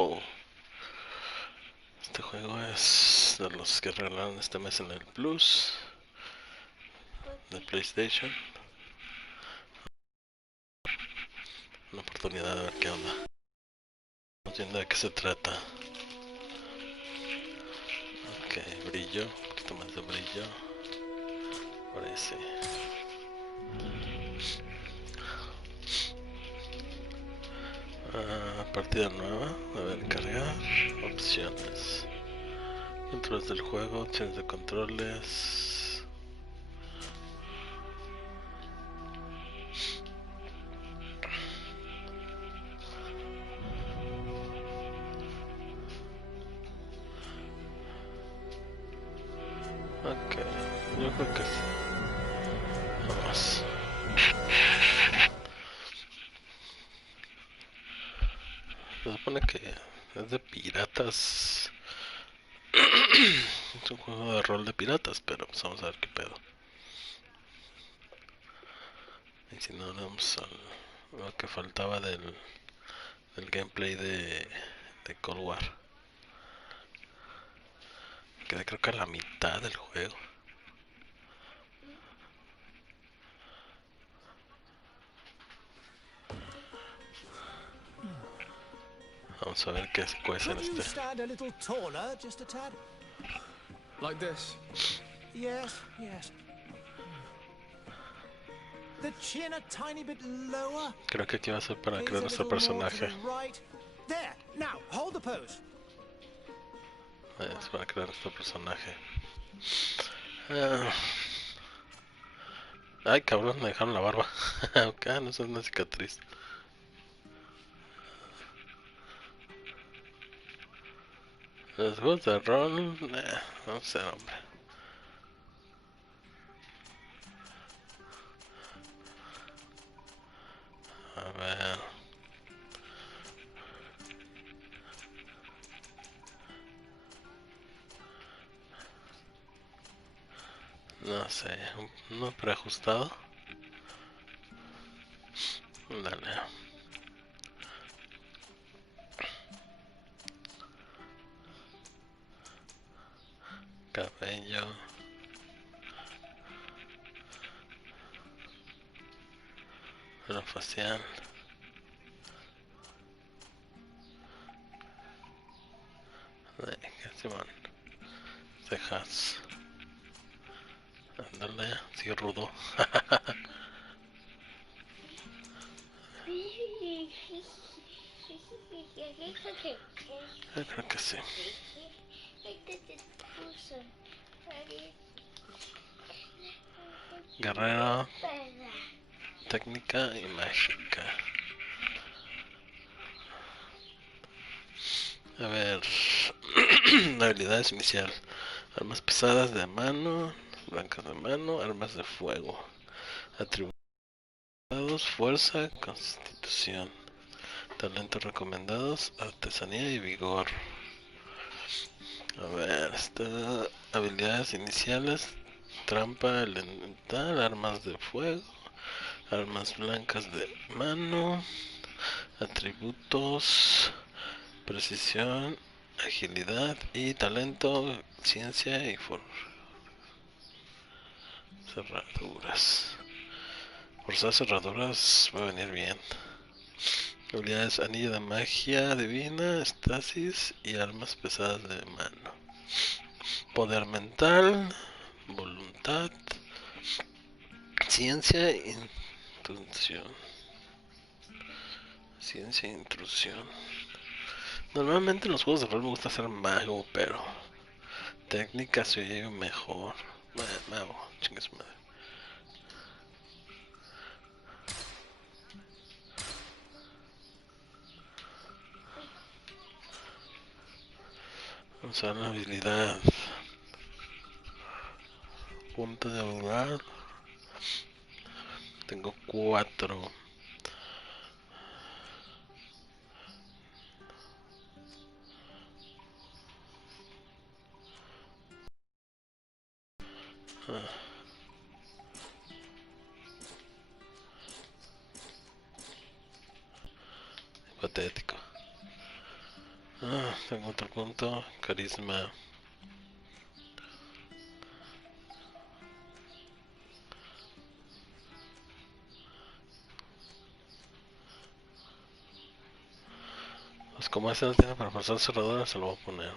Fall. Este juego es de los que regalaron este mes en el Plus de PlayStation. Una oportunidad de ver qué onda. Vamos viendo de qué se trata. Ok, brillo, un poquito más de brillo. Parece. Partida nueva. A ver, cargar. Opciones. Controles del juego, opciones de controles. Ok, yo creo que sí. Vamos. Se supone que es de piratas. Es un juego de rol de piratas, pero pues vamos a ver qué pedo. Y si no, le damos a lo que faltaba del gameplay de Cold War. Quedé creo que a la mitad del juego. Vamos a ver qué se cuece en este. Stand a little taller, just a tad. Like this? Yes, yes. The chin a tiny bit lower. Creo que aquí va a ser para Gaze crear a nuestro little more to personaje. the right. There. Now, hold the pose. Es para crear nuestro personaje. Ay, cabrón, me dejaron la barba. Ok, no es una cicatriz. Los juegos de rol, no sé, hombre. A ver. No sé, uno preajustado. Dale. Cabello. Pelo facial. Simón. Cejas. Ándale, sí, rudo. Creo que sí. Guerrero, técnica y mágica. A ver. Habilidades inicial. Armas pesadas de mano, blancas de mano, armas de fuego. Atributos, fuerza, constitución. Talentos recomendados, artesanía y vigor. A ver, habilidades iniciales, trampa elemental, armas de fuego, armas blancas de mano, atributos, precisión, agilidad y talento, ciencia y cerraduras. Forzar cerraduras va a venir bien. Habilidades anillo de magia divina, estasis y armas pesadas de mano. Poder mental, voluntad, ciencia e intrusión. Ciencia e intrusión. Normalmente en los juegos de rol me gusta ser mago, pero técnica soy mejor. Mago, chingue su madre. Vamos a ver la habilidad. Punto de habilidad. Tengo 4. Patético. Ah, tengo otro punto. Carisma. Pues como ese no tiene para pasar cerradura, se lo voy a poner.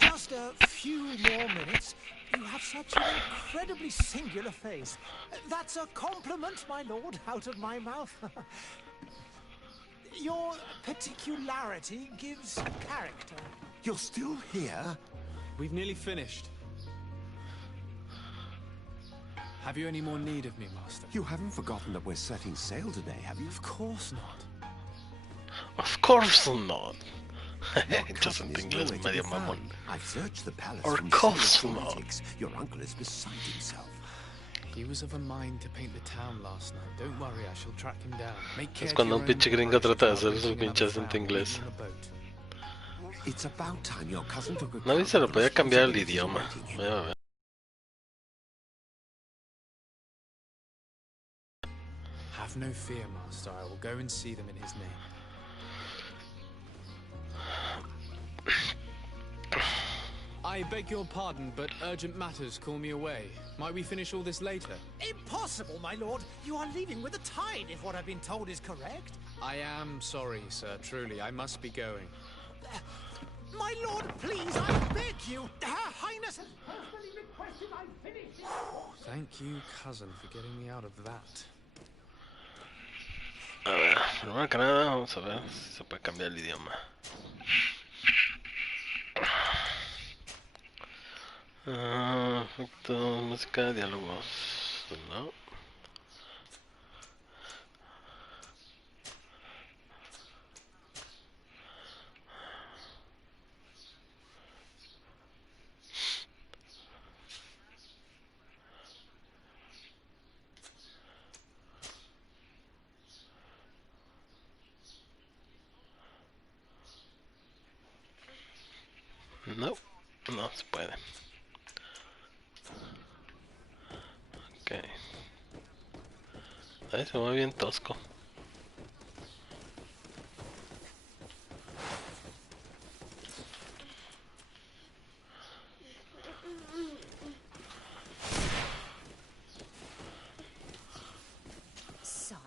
Just a few more minutes. You have such an incredibly singular face. That's a compliment, my lord, out of my mouth. Your particularity gives character. You're still here? We've nearly finished. Have you any more need of me, Master? You haven't forgotten that we're setting sail today, have you? Of course not. Of course not. Your Just cousin en is inglés nowhere to medio be mamón. found. I've searched the palace Of from course scene of not. politics. Your uncle is beside himself. He was of a mind to paint the town last night. Don't worry, I shall track him down. Make care Es to cuando your un own pinche gringo trata de hacer preparations su without pinche bringing acento another inglés. frown on the boat. It's about time your cousin took a No vi se lo podía cambiar el responsibilities idioma. awaiting him. Voy a ver. Have no fear, Master. I will go and see them in his name. I beg your pardon, but urgent matters call me away. Might we finish all this later? Impossible, my lord. You are leaving with the tide, if what I've been told is correct. I am sorry, sir. Truly, I must be going. My lord, please, I beg you. Her Highness has personally requested I finish it. Thank you, cousin, for getting me out of that. A ver, primero que nada, vamos a ver si se puede cambiar el idioma. Efectos, música, diálogos. No. No, no se puede. Ok. Ahí se mueve bien tosco. Sire,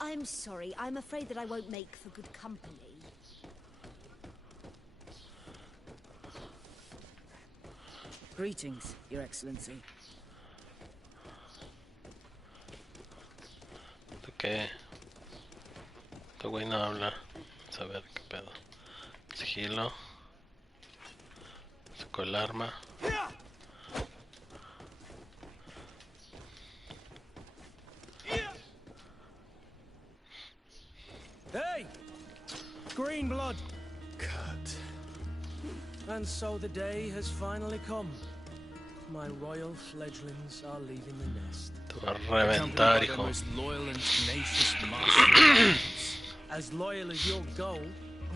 I'm sorry. I'm afraid that I won't make for good company. Greetings, Your Excellency. ¿Qué? Este güey no habla. Vamos a ver qué pedo. Sigilo. Sacó el arma. Hey! Green blood! Kurt. And so the day has finally come. My royal fledglings are leaving the nest. Te va a reventar, Accompanied by the hijo. most loyal and tenacious master. As loyal as your goal.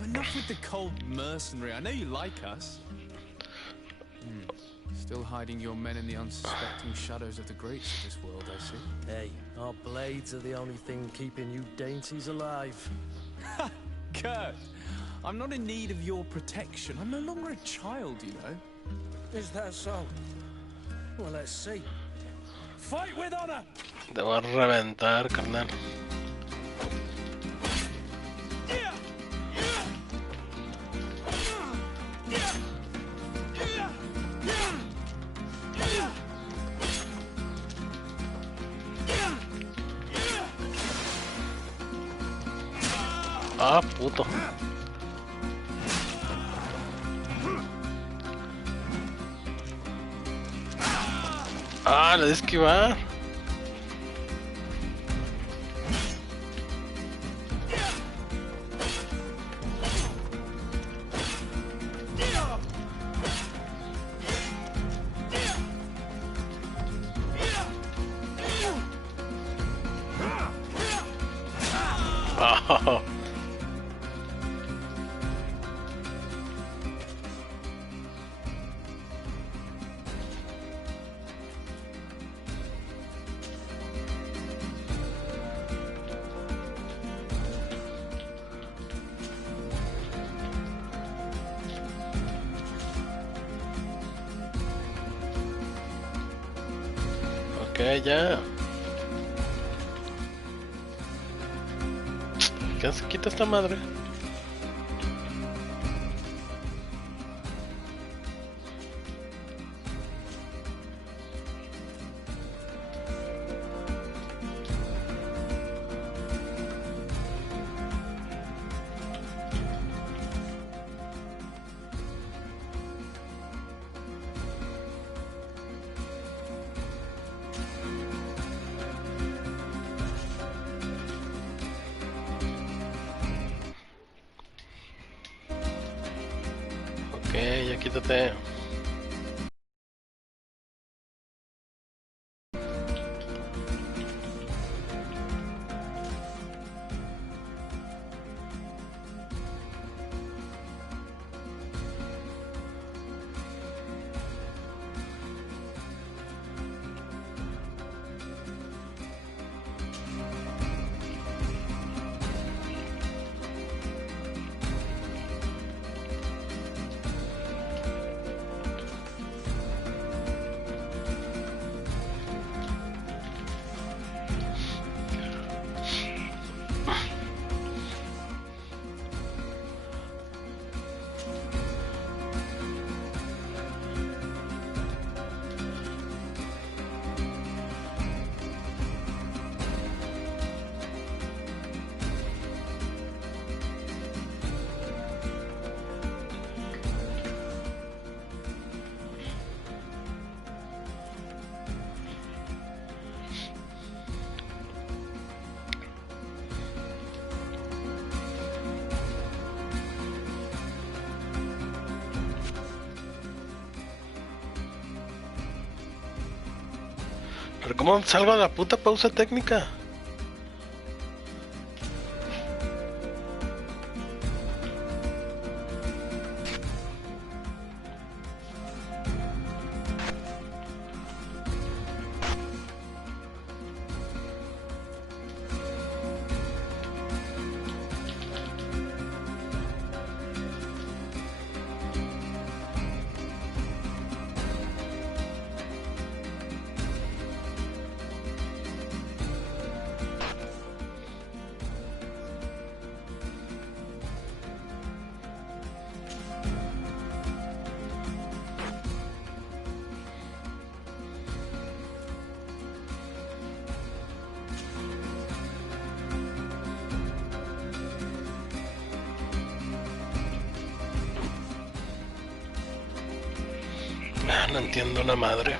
Oh, enough with the cold mercenary. I know you like us. Still hiding your men in the unsuspecting shadows of the greats of this world, I see. Hey, our blades are the only thing keeping you dainties alive. Kurt, I'm not in need of your protection. I'm no longer a child, you know. Is that so? Well, let's see. Fight with honor! Te va a reventar, carnal. Ah, puto. Ah, le di esquivar. Oh. Ok, ya. ¿Qué se quita esta madre? Ok, ya quítate. Pero ¿cómo salgo de la puta pausa técnica? No entiendo una madre.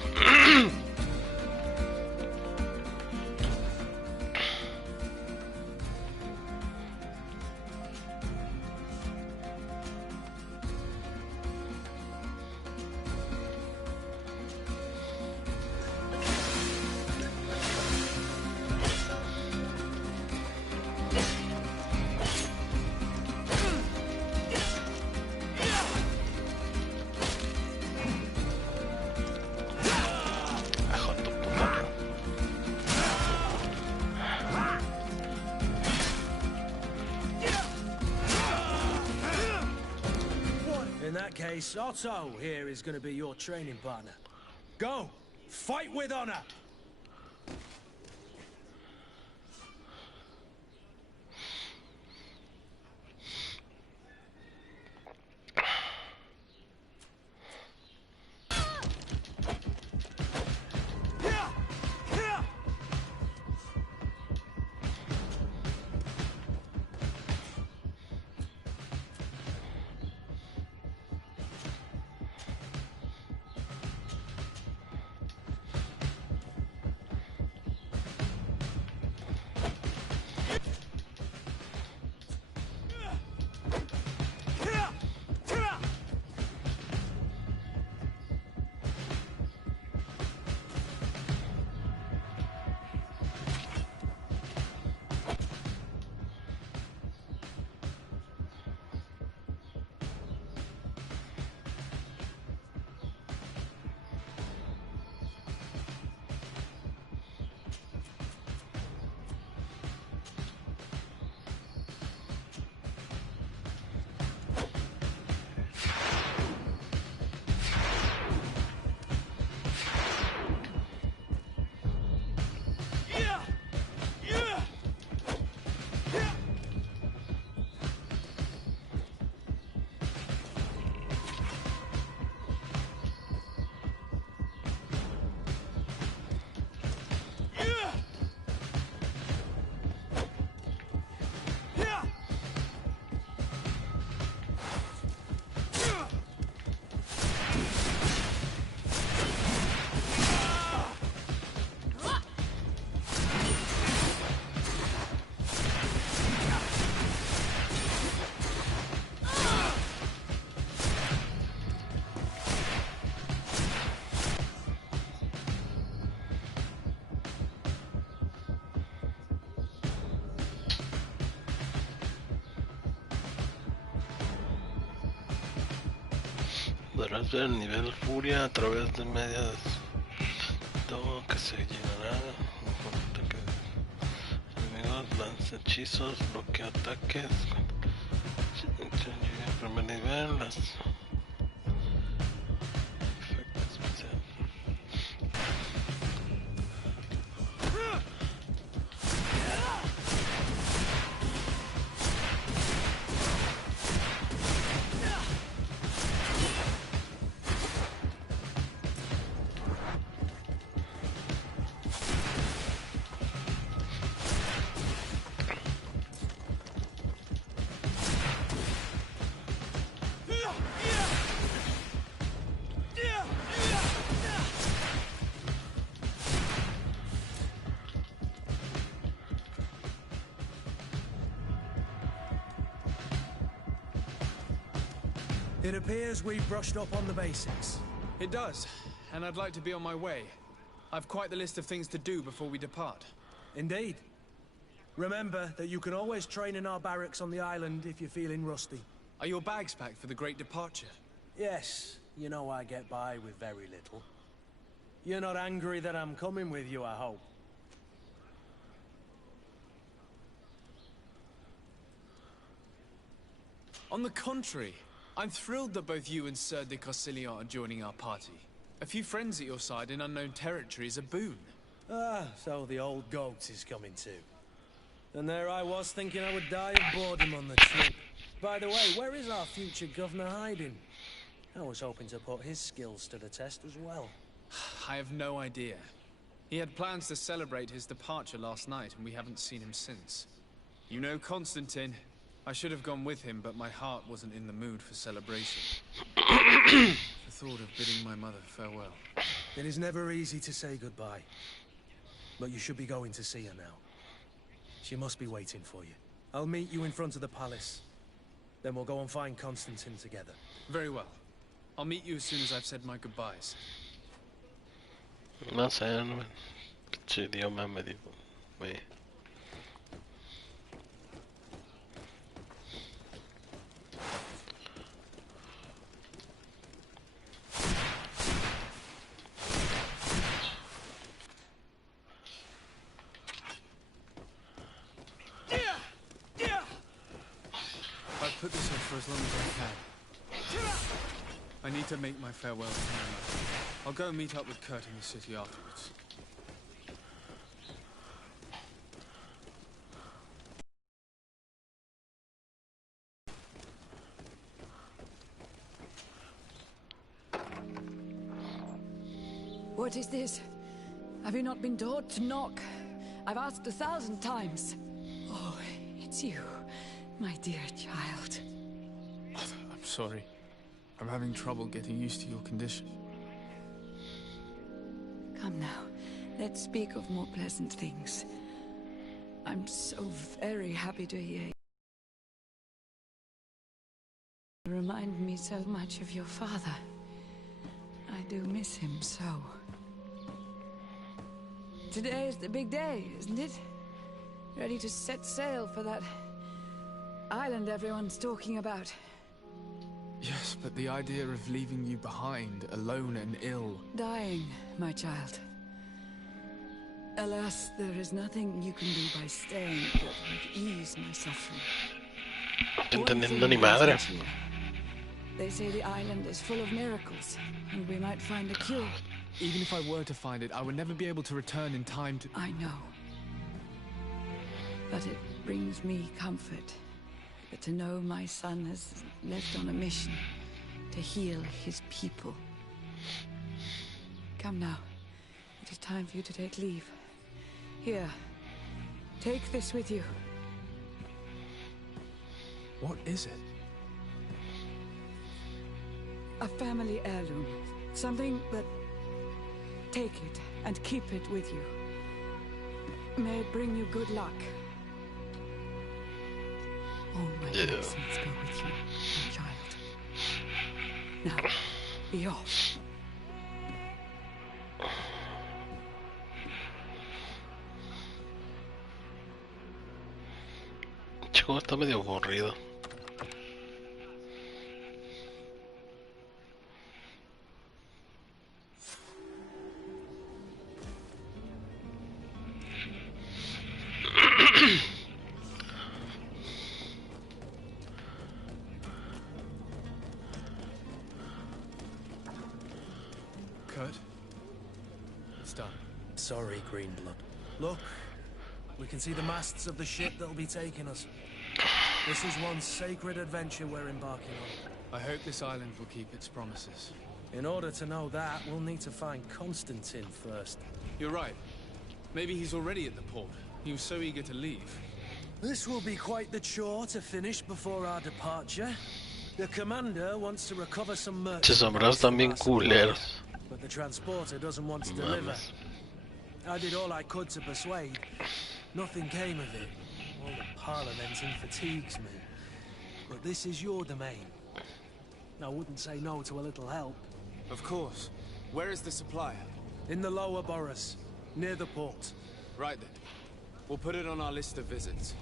Ajo tu puta. In that case, Otto here is going to be your training partner. Go! Fight with honor! Podrás ver el nivel furia a través de medias todo que se llenará. Enemigos lanza hechizos, bloquea ataques. Primer nivel, las efectos especiales. It appears we've brushed up on the basics. It does, and I'd like to be on my way. I've quite the list of things to do before we depart. Indeed. Remember that you can always train in our barracks on the island if you're feeling rusty. Are your bags packed for the great departure? Yes, you know I get by with very little. You're not angry that I'm coming with you, I hope. On the contrary, I'm thrilled that both you and Sir de Cossillon are joining our party. A few friends at your side in unknown territory is a boon. Ah, so the old goat is coming too. And there I was thinking I would die of boredom on the trip. By the way, where is our future governor hiding? I was hoping to put his skills to the test as well. I have no idea. He had plans to celebrate his departure last night, and we haven't seen him since. You know Constantine. I should have gone with him, but my heart wasn't in the mood for celebration. The thought of bidding my mother farewell. It is never easy to say goodbye. But you should be going to see her now. She must be waiting for you. I'll meet you in front of the palace. Then we'll go and find Constantine together. Very well. I'll meet you as soon as I've said my goodbyes. No sé, no, pinche idioma me digo, me... I've put this off for as long as I can. I need to make my farewell to my mother. I'll go and meet up with Kurt in the city afterwards. What is this? Have you not been taught to knock? I've asked 1,000 times. Oh, it's you, my dear child. I'm sorry. I'm having trouble getting used to your condition. Come now, let's speak of more pleasant things. I'm so very happy to hear you. You remind me so much of your father. I do miss him so. Today is the big day, isn't it? Ready to set sail for that island everyone's talking about. Yes, but the idea of leaving you behind, alone and ill... Dying, my child. Alas, there is nothing you can do by staying that would ease my suffering. No entendiendo ni madre. They say the island is full of miracles, and we might find a cure. Even if I were to find it, I would never be able to return in time to... I know. But it brings me comfort to know my son has left on a mission to heal his people. Come now. It is time for you to take leave. Here. Take this with you. What is it? A family heirloom. Something that... Take it and keep it with you. May it bring you good luck. All my blessings go with you, my child. Now, be off. Chico, está medio aburrido. Kurt. It's done. Sorry, Greenblood. Look, we can see the masts of the ship that'll be taking us. This is one sacred adventure we're embarking on. I hope this island will keep its promises. In order to know that, we'll need to find Constantine first. You're right. Maybe he's already at the port. He was so eager to leave. This will be quite the chore to finish before our departure. The commander wants to recover some merchandise. Che sombreros también culeros. But the transporter doesn't want to deliver. I did all I could to persuade. Nothing came of it. All the parliamenting fatigues me. But this is your domain. I wouldn't say no to a little help. Of course. Where is the supply? In the lower boroughs, near the port. Right then. We'll put it on our list of visits.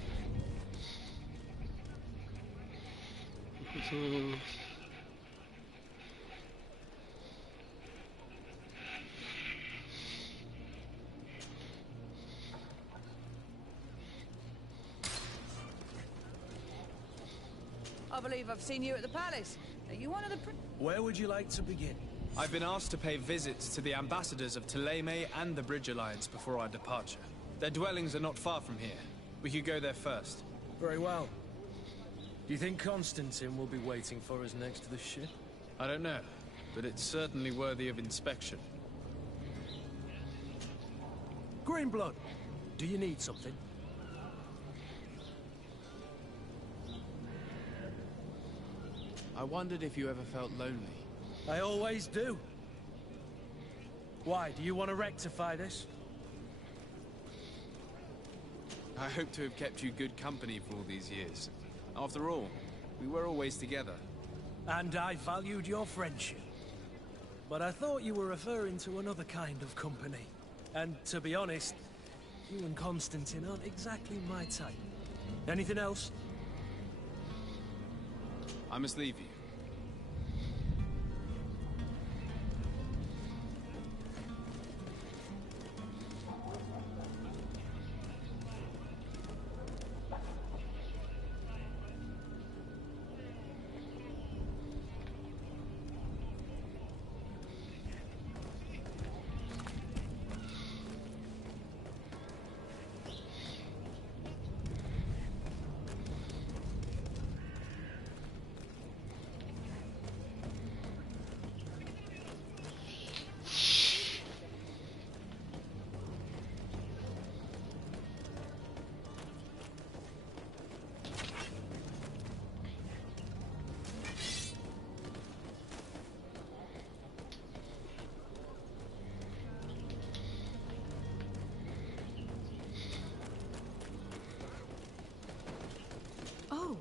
I believe I've seen you at the palace. Are you one of the Where would you like to begin? I've been asked to pay visits to the ambassadors of Ptolemy and the Bridge Alliance before our departure. Their dwellings are not far from here. We could go there first. Very well. Do you think Constantine will be waiting for us next to the ship? I don't know, but it's certainly worthy of inspection. Greenblood, do you need something? I wondered if you ever felt lonely. I always do. Why, do you want to rectify this? I hope to have kept you good company for all these years. After all, we were always together. And I valued your friendship. But I thought you were referring to another kind of company. And to be honest, you and Constantine aren't exactly my type. Anything else? I must leave you. Oh,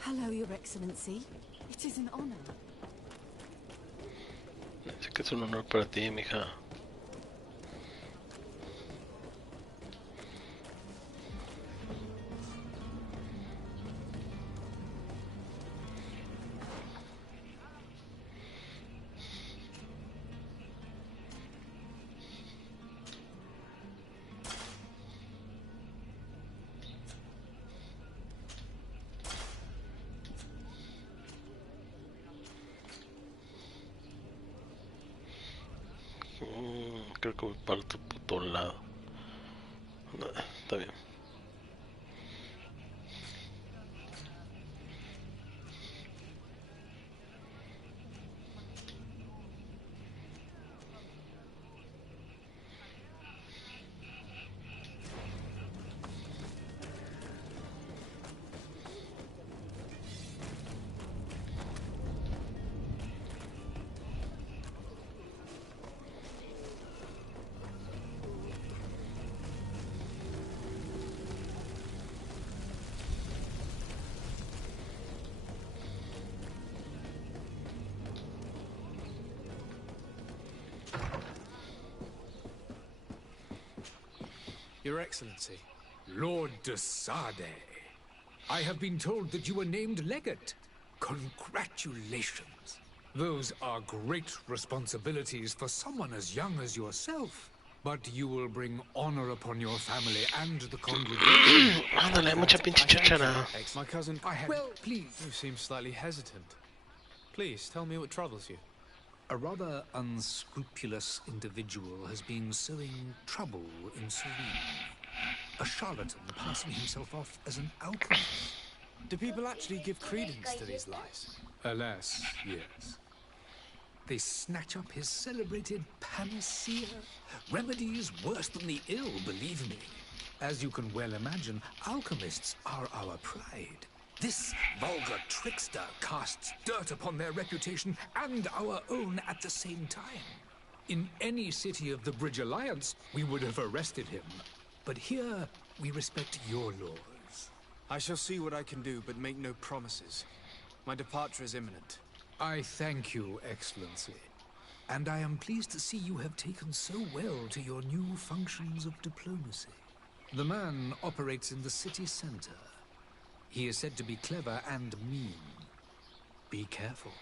hello, Your Excellency. It is an honor. Sé que es un honor para ti, mija. Creo que voy para otro puto lado. No, está bien. Your Excellency. Lord de Sade, I have been told that you were named legate. Congratulations. Those are great responsibilities for someone as young as yourself. But you will bring honor upon your family and the congregation. Ándale, mucha pinche cháchara. My cousin... Well, please. You seem slightly hesitant. Please, tell me what troubles you. A rather unscrupulous individual has been sowing trouble in Serene. A charlatan passing himself off as an alchemist. Do people actually give credence to these lies? Alas, yes. They snatch up his celebrated panacea. Remedies worse than the ill, believe me. As you can well imagine, alchemists are our pride. This vulgar trickster casts dirt upon their reputation and our own at the same time. In any city of the Bridge Alliance, we would have arrested him. But here, we respect your laws. I shall see what I can do, but make no promises. My departure is imminent. I thank you, Excellency. And I am pleased to see you have taken so well to your new functions of diplomacy. The man operates in the city center. He is said to be clever and mean. Be careful.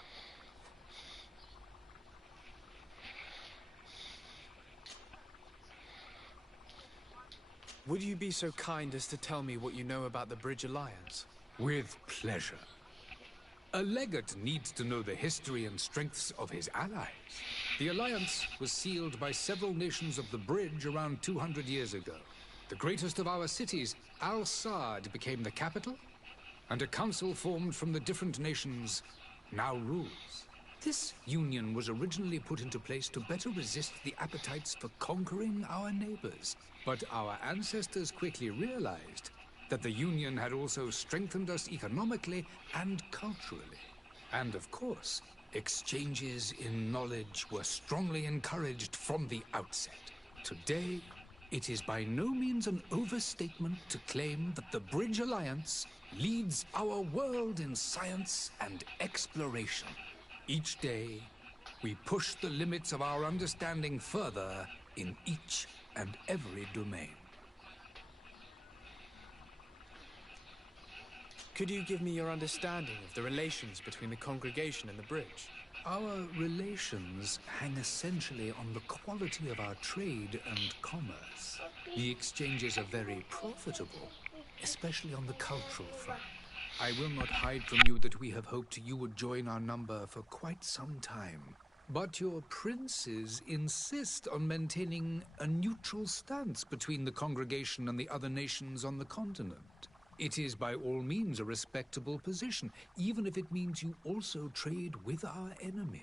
Would you be so kind as to tell me what you know about the Bridge Alliance? With pleasure. A legate needs to know the history and strengths of his allies. The alliance was sealed by several nations of the Bridge around 200 years ago. The greatest of our cities, Al-Sad, became the capital, and a council formed from the different nations now rules. This union was originally put into place to better resist the appetites for conquering our neighbors. But our ancestors quickly realized that the union had also strengthened us economically and culturally. And of course, exchanges in knowledge were strongly encouraged from the outset. Today, it is by no means an overstatement to claim that the Bridge Alliance leads our world in science and exploration. Each day, we push the limits of our understanding further in each and every domain. Could you give me your understanding of the relations between the congregation and the bridge? Our relations hang essentially on the quality of our trade and commerce. The exchanges are very profitable, especially on the cultural front. I will not hide from you that we have hoped you would join our number for quite some time. But your princes insist on maintaining a neutral stance between the congregation and the other nations on the continent. It is by all means a respectable position, even if it means you also trade with our enemies.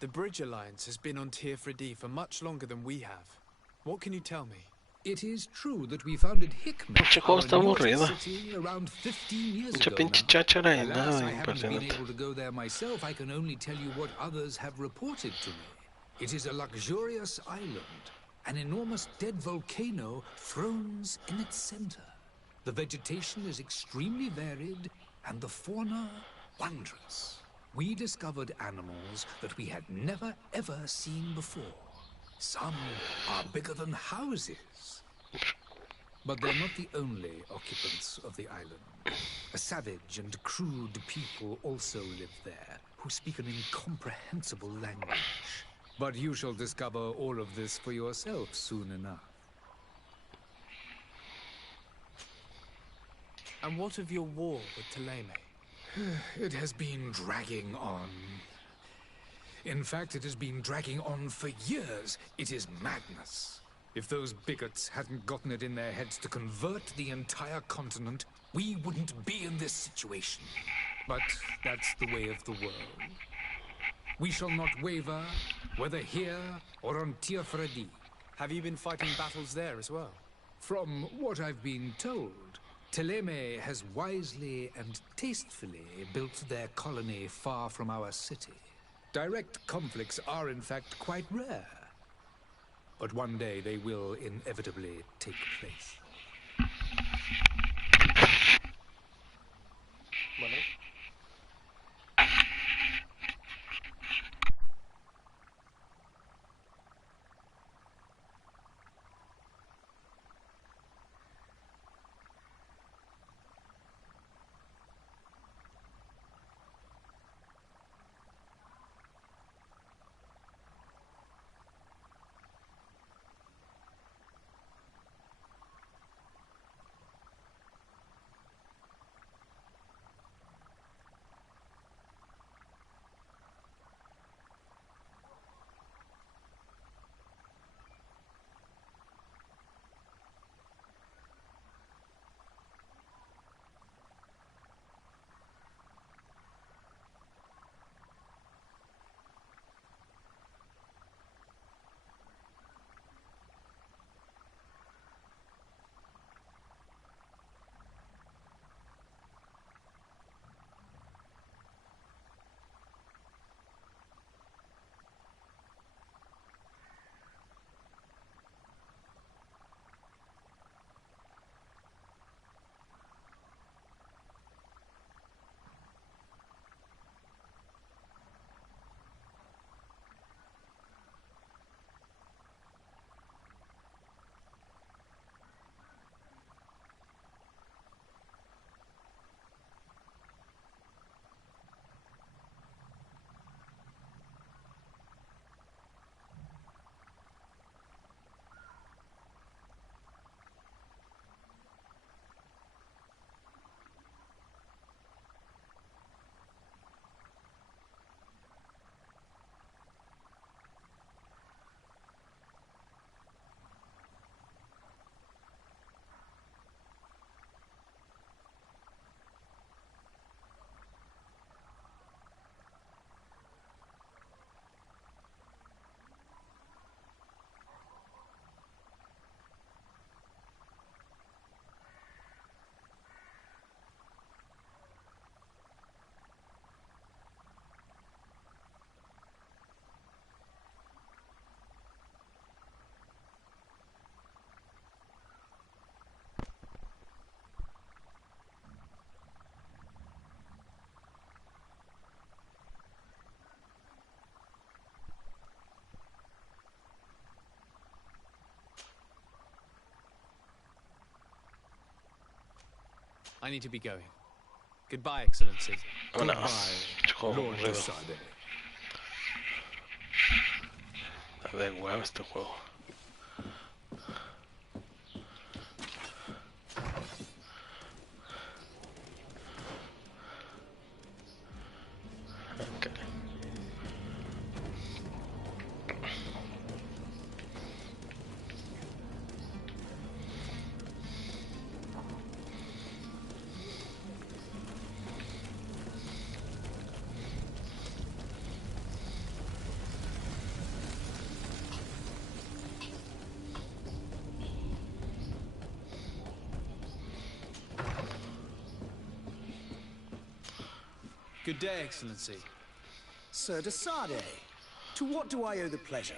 The Bridge Alliance has been on Tirfredi for much longer than we have. What can you tell me? It is true that we founded Hickman, Pinche juego está our aburrido. newest city, around 15 years Mucha ago pinche now. cháchara y Alas, nada I haven't been impresionante. able to go there myself. I can only tell you what others have reported to me. It is a luxurious island. An enormous dead volcano thrones in its center. The vegetation is extremely varied, and the fauna wondrous. We discovered animals that we had never ever seen before. Some are bigger than houses. But they're not the only occupants of the island. A savage and crude people also live there, who speak an incomprehensible language. But you shall discover all of this for yourself soon enough. And what of your war with Ptolemy? It has been dragging on. In fact, it has been dragging on for years. It is madness. If those bigots hadn't gotten it in their heads to convert the entire continent, we wouldn't be in this situation. But that's the way of the world. We shall not waver, whether here or on Tirfredi. Have you been fighting battles there as well? From what I've been told, Ptolemy has wisely and tastefully built their colony far from our city. Direct conflicts are in fact quite rare. But one day they will inevitably take place. I need to be going. Goodbye, Excellency. Vámonos. Juego Lord aburrido. Desade. Está de huevo este juego. Ok. Good day, Excellency. Sir Desade, to what do I owe the pleasure?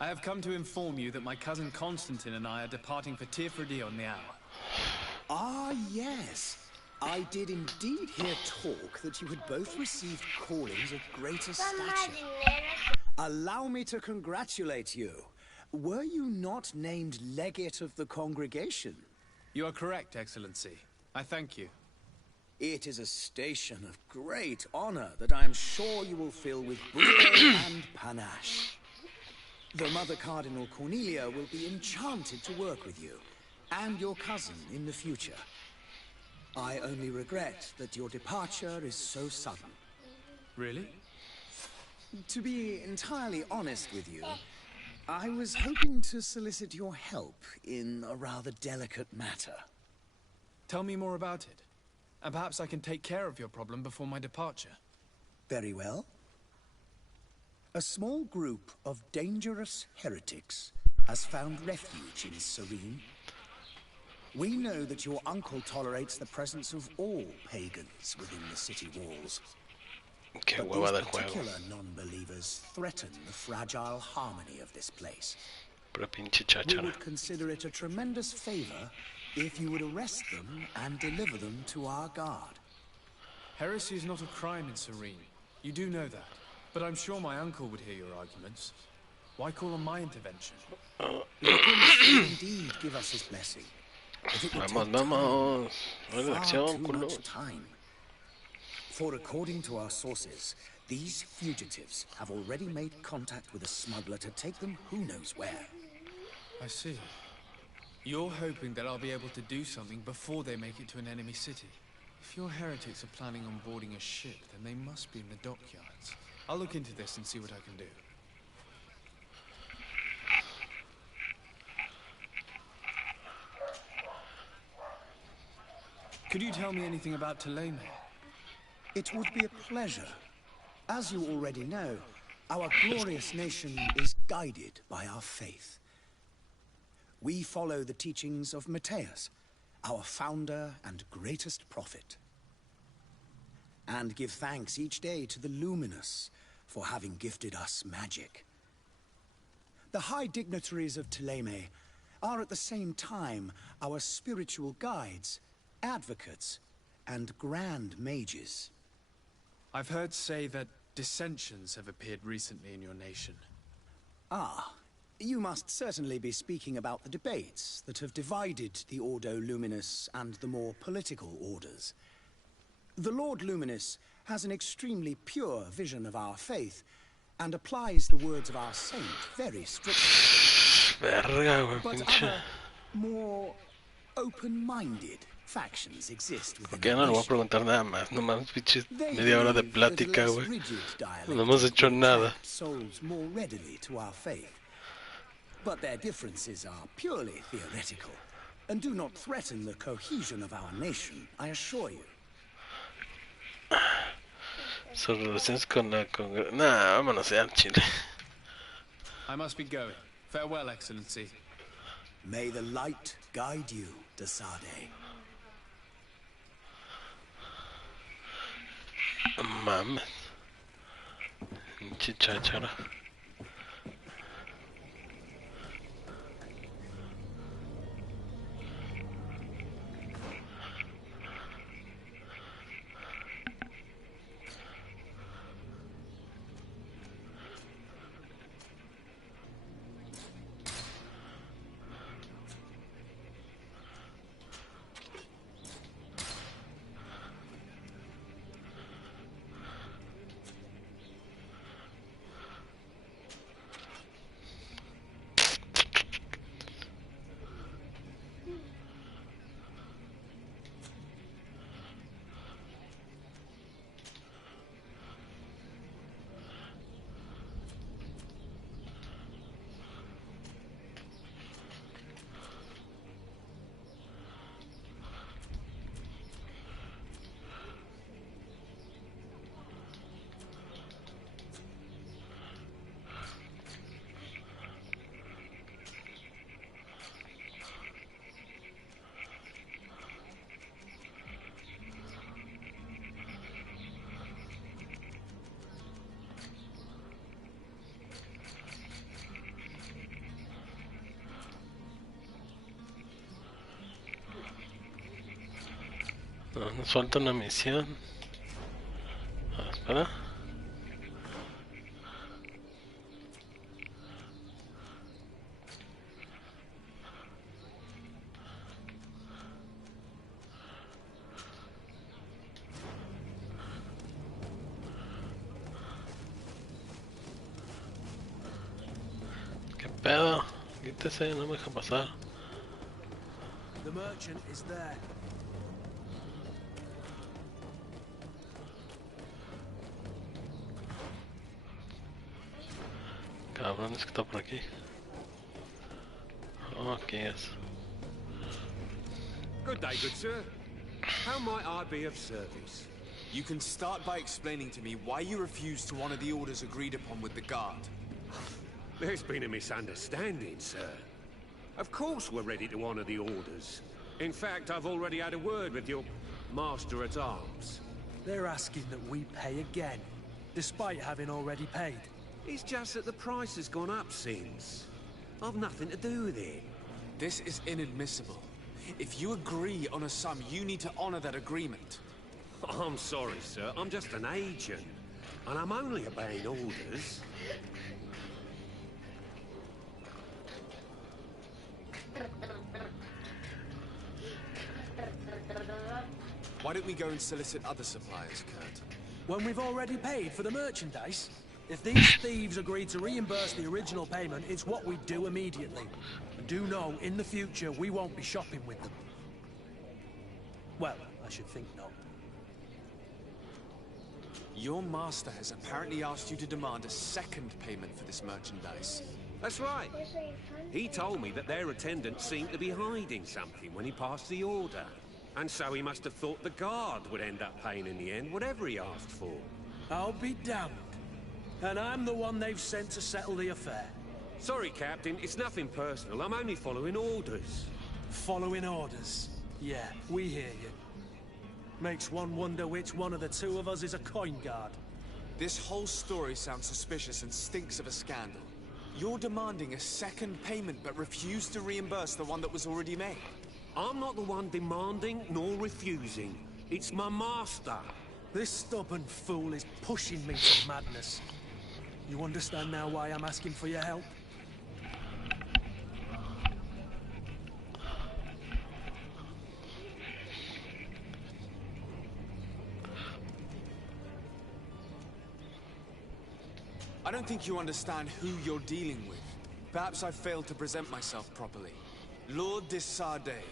I have come to inform you that my cousin Constantine and I are departing for Tirfredi on the hour. Ah, yes. I did indeed hear talk that you had both received callings of greater stature. Allow me to congratulate you. Were you not named legate of the congregation? You are correct, Excellency. I thank you. It is a station of great honor that I am sure you will fill with brio and panache. The Mother Cardinal Cornelia will be enchanted to work with you, and your cousin in the future. I only regret that your departure is so sudden. Really? To be entirely honest with you, I was hoping to solicit your help in a rather delicate matter. Tell me more about it. And perhaps I can take care of your problem before my departure. Very well. A small group of dangerous heretics has found refuge in Serene. We know that your uncle tolerates the presence of all pagans within the city walls. Qué But hueva these de juego. particular non-believers threaten the fragile harmony of this place. Pero pinche We cháchara. would consider it a tremendous favor if you would arrest them and deliver them to our guard. Heresy is not a crime in Serene. You do know that. But I'm sure my uncle would hear your arguments. Why call on my intervention? The prince will indeed give us his blessing. But it would Vamos, take time, vamos. far Redacción, too culo. much time. For according to our sources, these fugitives have already made contact with a smuggler to take them who knows where. I see. You're hoping that I'll be able to do something before they make it to an enemy city. If your heretics are planning on boarding a ship, then they must be in the dockyards. I'll look into this and see what I can do. Could you tell me anything about Tuleme? It would be a pleasure. As you already know, our glorious nation is guided by our faith. We follow the teachings of Matthias, our founder and greatest prophet, and give thanks each day to the Luminous for having gifted us magic. The high dignitaries of Tuleme are at the same time our spiritual guides, advocates, and grand mages. I've heard say that dissensions have appeared recently in your nation. Ah, you must certainly be speaking about the debates that have divided the Ordo Luminous and the more political orders. The Lord Luminous has an extremely pure vision of our faith and applies the words of our saint very strictly. Verga, güey, But pinche. other, more open-minded factions exist within Porque ya the no le voy a nation. preguntar nada más. Nomás pinche They media hora de believe that a plática, less güey. rigid dialect No hemos hecho will nada. attract souls more readily to our faith. But their differences are purely theoretical and do not threaten the cohesion of our nation, I assure you. Sus relaciones con la Nah, vámonos ya, Chile. I must be going. Farewell, Excellency. May the light guide you, Desade. Mames. Pinche cháchara. No, nos falta una misión. Espera. ¿Qué pedo? Quítese, no me deja pasar. The merchant is there. Cabrón, es que está por aquí. Oh, aquí es. Good day, good sir. How might I be of service? You can start by explaining to me why you refused to honor the orders agreed upon with the guard. There's been a misunderstanding, sir. Of course we're ready to honor the orders. In fact, I've already had a word with your master-at-arms. They're asking that we pay again, despite having already paid. It's just that the price has gone up since. I've nothing to do with it. This is inadmissible. If you agree on a sum, you need to honor that agreement. I'm sorry, sir. I'm just an agent. And I'm only obeying orders. Why don't we go and solicit other suppliers, Kurt? When we've already paid for the merchandise? If these thieves agree to reimburse the original payment, it's what we do immediately. And do know, in the future, we won't be shopping with them. Well, I should think not. Your master has apparently asked you to demand a second payment for this merchandise. That's right. He told me that their attendant seemed to be hiding something when he passed the order. And so he must have thought the guard would end up paying in the end, whatever he asked for. I'll be damned. And I'm the one they've sent to settle the affair. Sorry, Captain, it's nothing personal. I'm only following orders. Following orders? Yeah, we hear you. Makes one wonder which one of the two of us is a coin guard. This whole story sounds suspicious and stinks of a scandal. You're demanding a second payment but refuse to reimburse the one that was already made. I'm not the one demanding nor refusing. It's my master. This stubborn fool is pushing me to madness. You understand now why I'm asking for your help? I don't think you understand who you're dealing with. Perhaps I failed to present myself properly. Lord de Sade,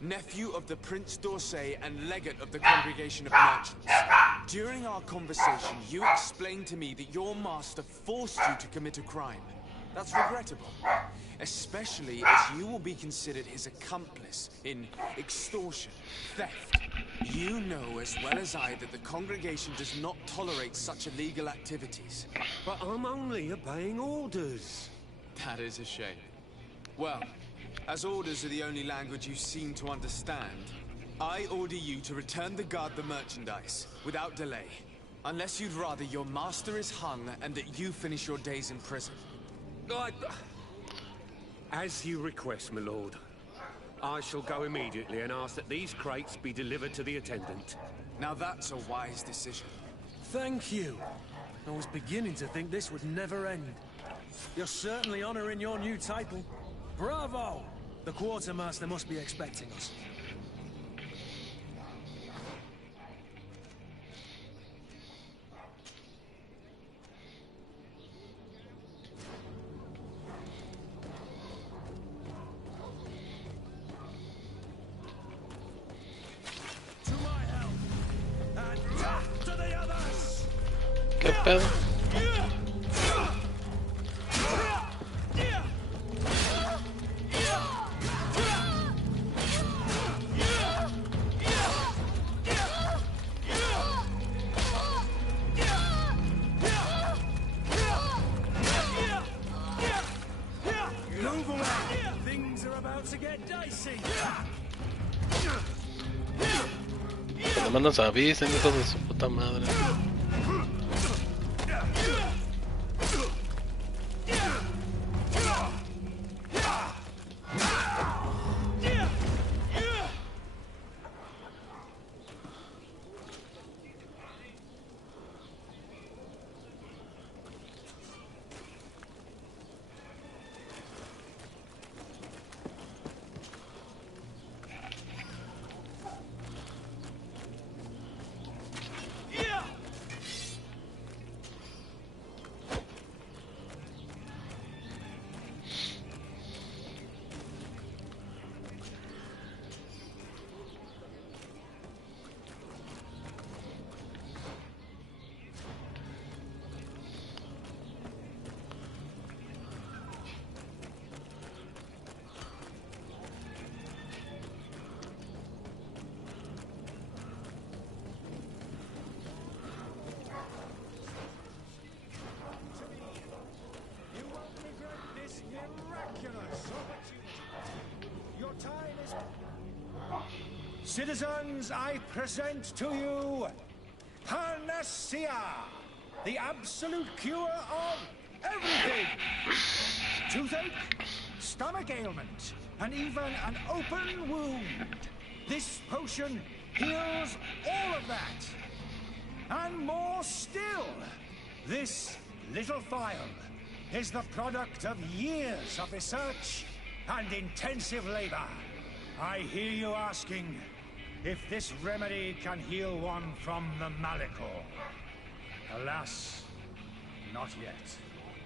nephew of the Prince d'Orsay and legate of the Congregation of Merchants. During our conversation, you explained to me that your master forced you to commit a crime. That's regrettable, especially as you will be considered his accomplice in extortion, theft. You know as well as I that the congregation does not tolerate such illegal activities. But I'm only obeying orders. That is a shame. Well, as orders are the only language you seem to understand, I order you to return the guard the merchandise, without delay. Unless you'd rather your master is hung and that you finish your days in prison. As you request, my lord. I shall go immediately and ask that these crates be delivered to the attendant. Now that's a wise decision. Thank you. I was beginning to think this would never end. You're certainly honoring your new title. Bravo! The quartermaster must be expecting us. To my help! And death to the others! ¿Qué pedo? Move away! Things are about to get dicey! Nomás nos avisen, hijos de su puta madre. Citizens, I present to you Panacea, the absolute cure of everything. Toothache, stomach ailment, and even an open wound. This potion heals all of that. And more still, this little vial is the product of years of research and intensive labor. I hear you asking if this remedy can heal one from the Malachor. Alas, not yet.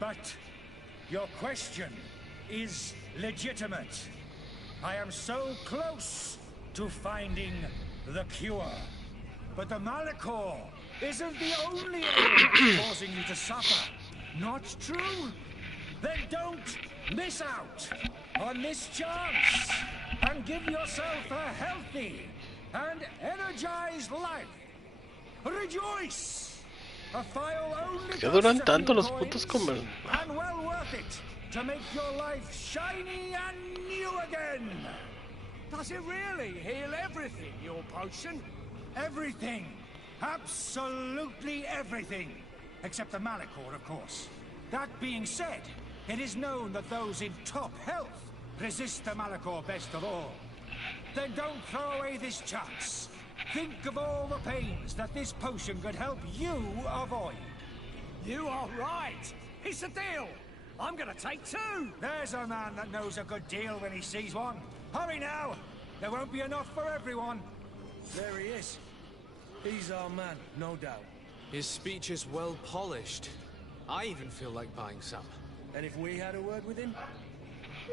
But your question is legitimate. I am so close to finding the cure. But the Malachor isn't the only ailment causing you to suffer. Not true? Then don't miss out on this chance and give yourself a healthy and energized life. Rejoice! A file only ¿Qué duran costs a tanto few los putos coins, and well worth it to make your life shiny and new again. Does it really heal everything, your potion? Everything. Absolutely everything. Except the Malachor, of course. That being said, it is known that those in top health resist the Malachor best of all. Then don't throw away this chance. Think of all the pains that this potion could help you avoid. You are right. It's a deal. I'm gonna take two. There's a man that knows a good deal when he sees one. Hurry now. There won't be enough for everyone. There he is. He's our man, no doubt. His speech is well polished. I even feel like buying some. And if we had a word with him,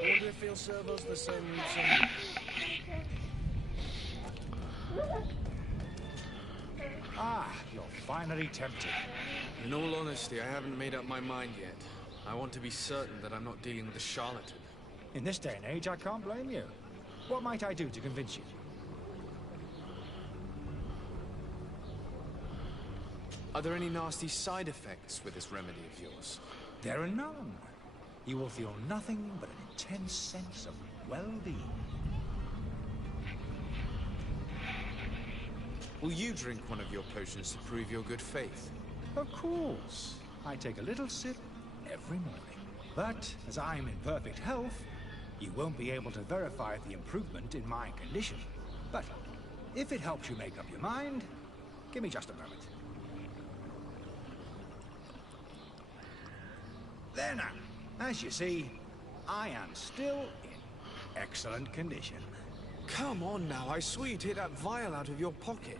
I wonder if he'll serve us the same. Ah, you're finally tempted. In all honesty, I haven't made up my mind yet. I want to be certain that I'm not dealing with a charlatan. In this day and age, I can't blame you. What might I do to convince you? Are there any nasty side effects with this remedy of yours? There are none. You will feel nothing but an intense sense of well-being. Will you drink one of your potions to prove your good faith? Of course. I take a little sip every morning. But as I'm in perfect health, you won't be able to verify the improvement in my condition. But if it helps you make up your mind, give me just a moment. There now. As you see, I am still in excellent condition. Come on now, I swear you take that vial out of your pocket.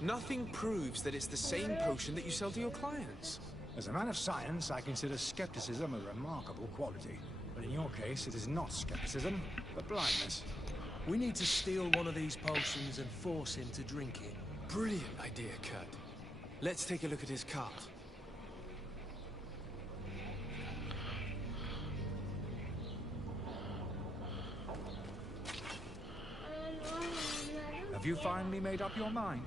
Nothing proves that it's the same potion that you sell to your clients. As a man of science, I consider skepticism a remarkable quality. But in your case, it is not skepticism, but blindness. We need to steal one of these potions and force him to drink it. Brilliant idea, Kurt. Let's take a look at his cart. Have you finally made up your mind?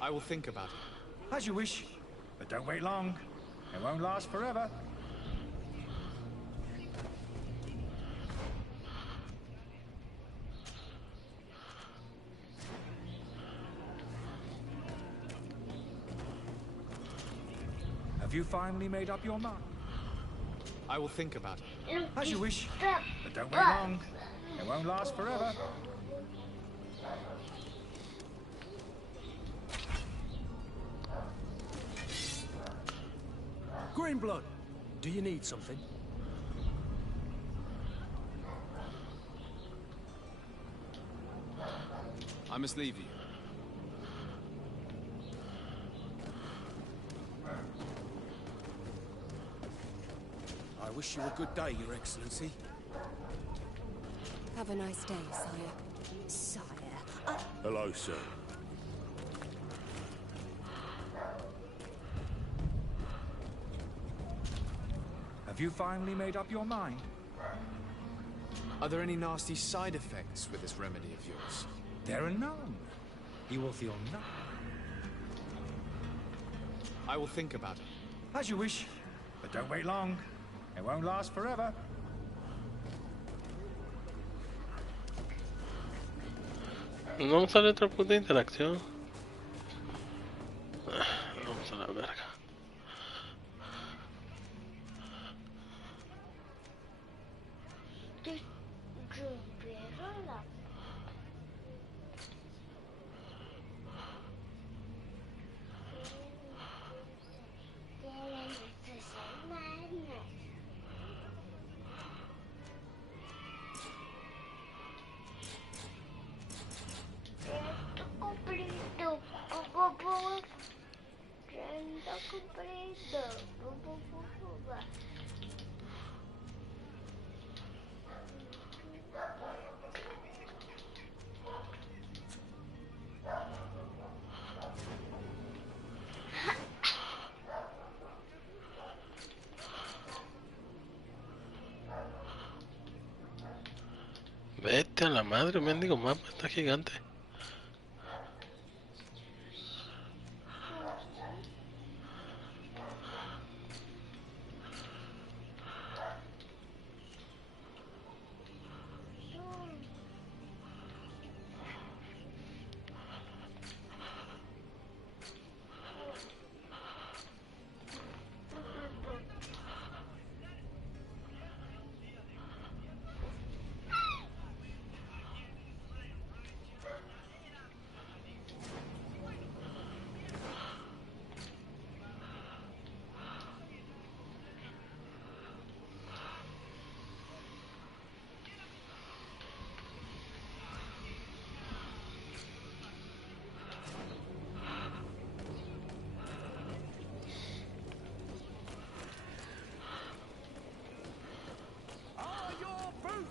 I will think about it. As you wish, but don't wait long. It won't last forever. Have you finally made up your mind? I will think about it. As you wish, but don't wait long. It won't last forever. Greenblood, do you need something? I must leave you. I wish you a good day, Your Excellency. Have a nice day, sire. Sire. Hello, sir. Have you finally made up your mind? Are there any nasty side effects with this remedy of yours? There are none. You will feel nothing. I will think about it. As you wish, but don't wait long. It won't last forever. No sale otra puta interacción. Vamos a la verga. Vete a la madre, mendigo mapa, está gigante.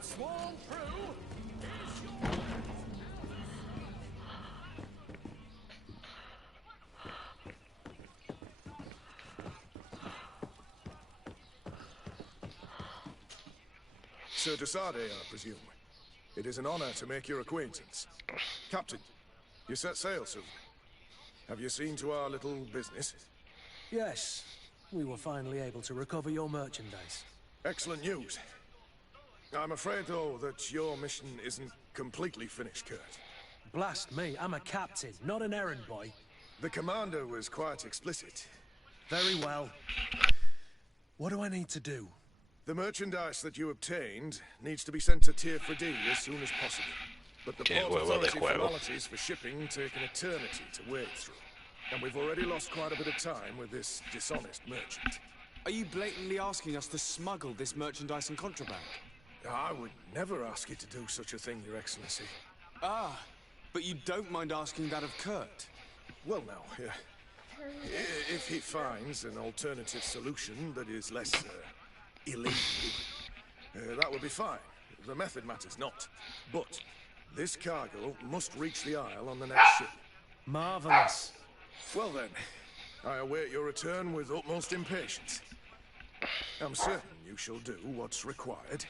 Swarm through. Sir Desade, I presume. It is an honor to make your acquaintance. Captain, you set sail soon. Have you seen to our little business? Yes, we were finally able to recover your merchandise. Excellent news. I'm afraid, though, that your mission isn't completely finished, Kurt. Blast me, I'm a captain, not an errand boy. The commander was quite explicit. Very well. What do I need to do? The merchandise that you obtained needs to be sent to Tier 4D as soon as possible. But the port authority formalities for shipping take an eternity to wade through. And we've already lost quite a bit of time with this dishonest merchant. Are you blatantly asking us to smuggle this merchandise and contraband? I would never ask you to do such a thing, Your Excellency. Ah, but you don't mind asking that of Kurt? Well, now, if he finds an alternative solution that is less illegal, that would be fine. The method matters not. But this cargo must reach the Isle on the next ship. Marvelous. Well then, I await your return with utmost impatience. I'm certain you shall do what's required.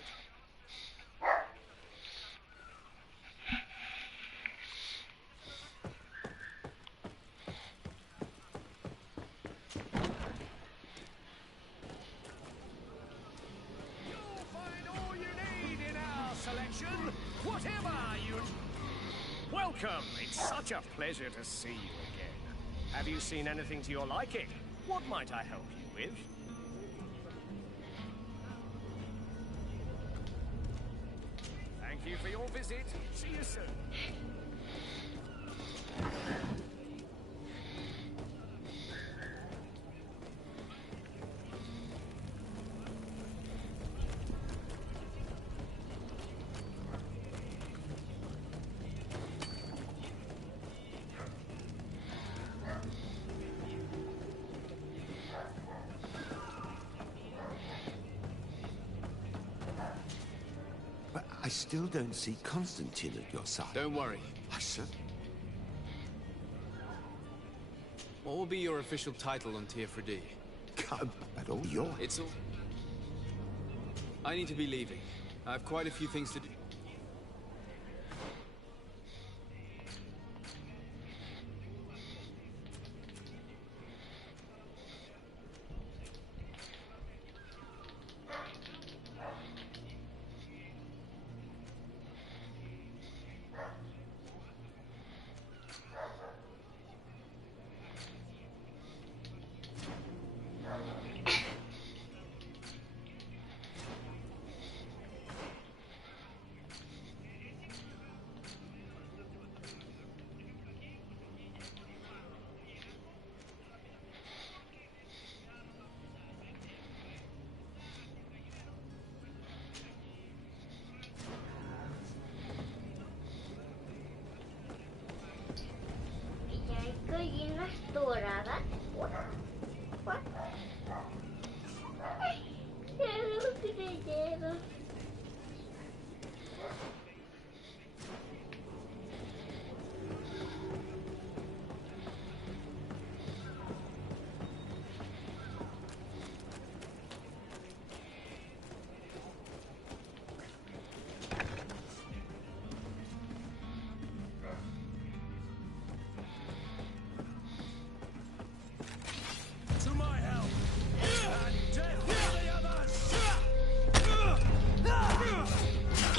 Welcome. It's such a pleasure to see you again. Have you seen anything to your liking? What might I help you with? Thank you for your visit. See you soon. I still don't see Constantine at your side. Don't worry. I should. What will be your official title on Tier 4D? At all your... It's all... I need to be leaving. I have quite a few things to do. gallinas doradas. What? Ya lo creo.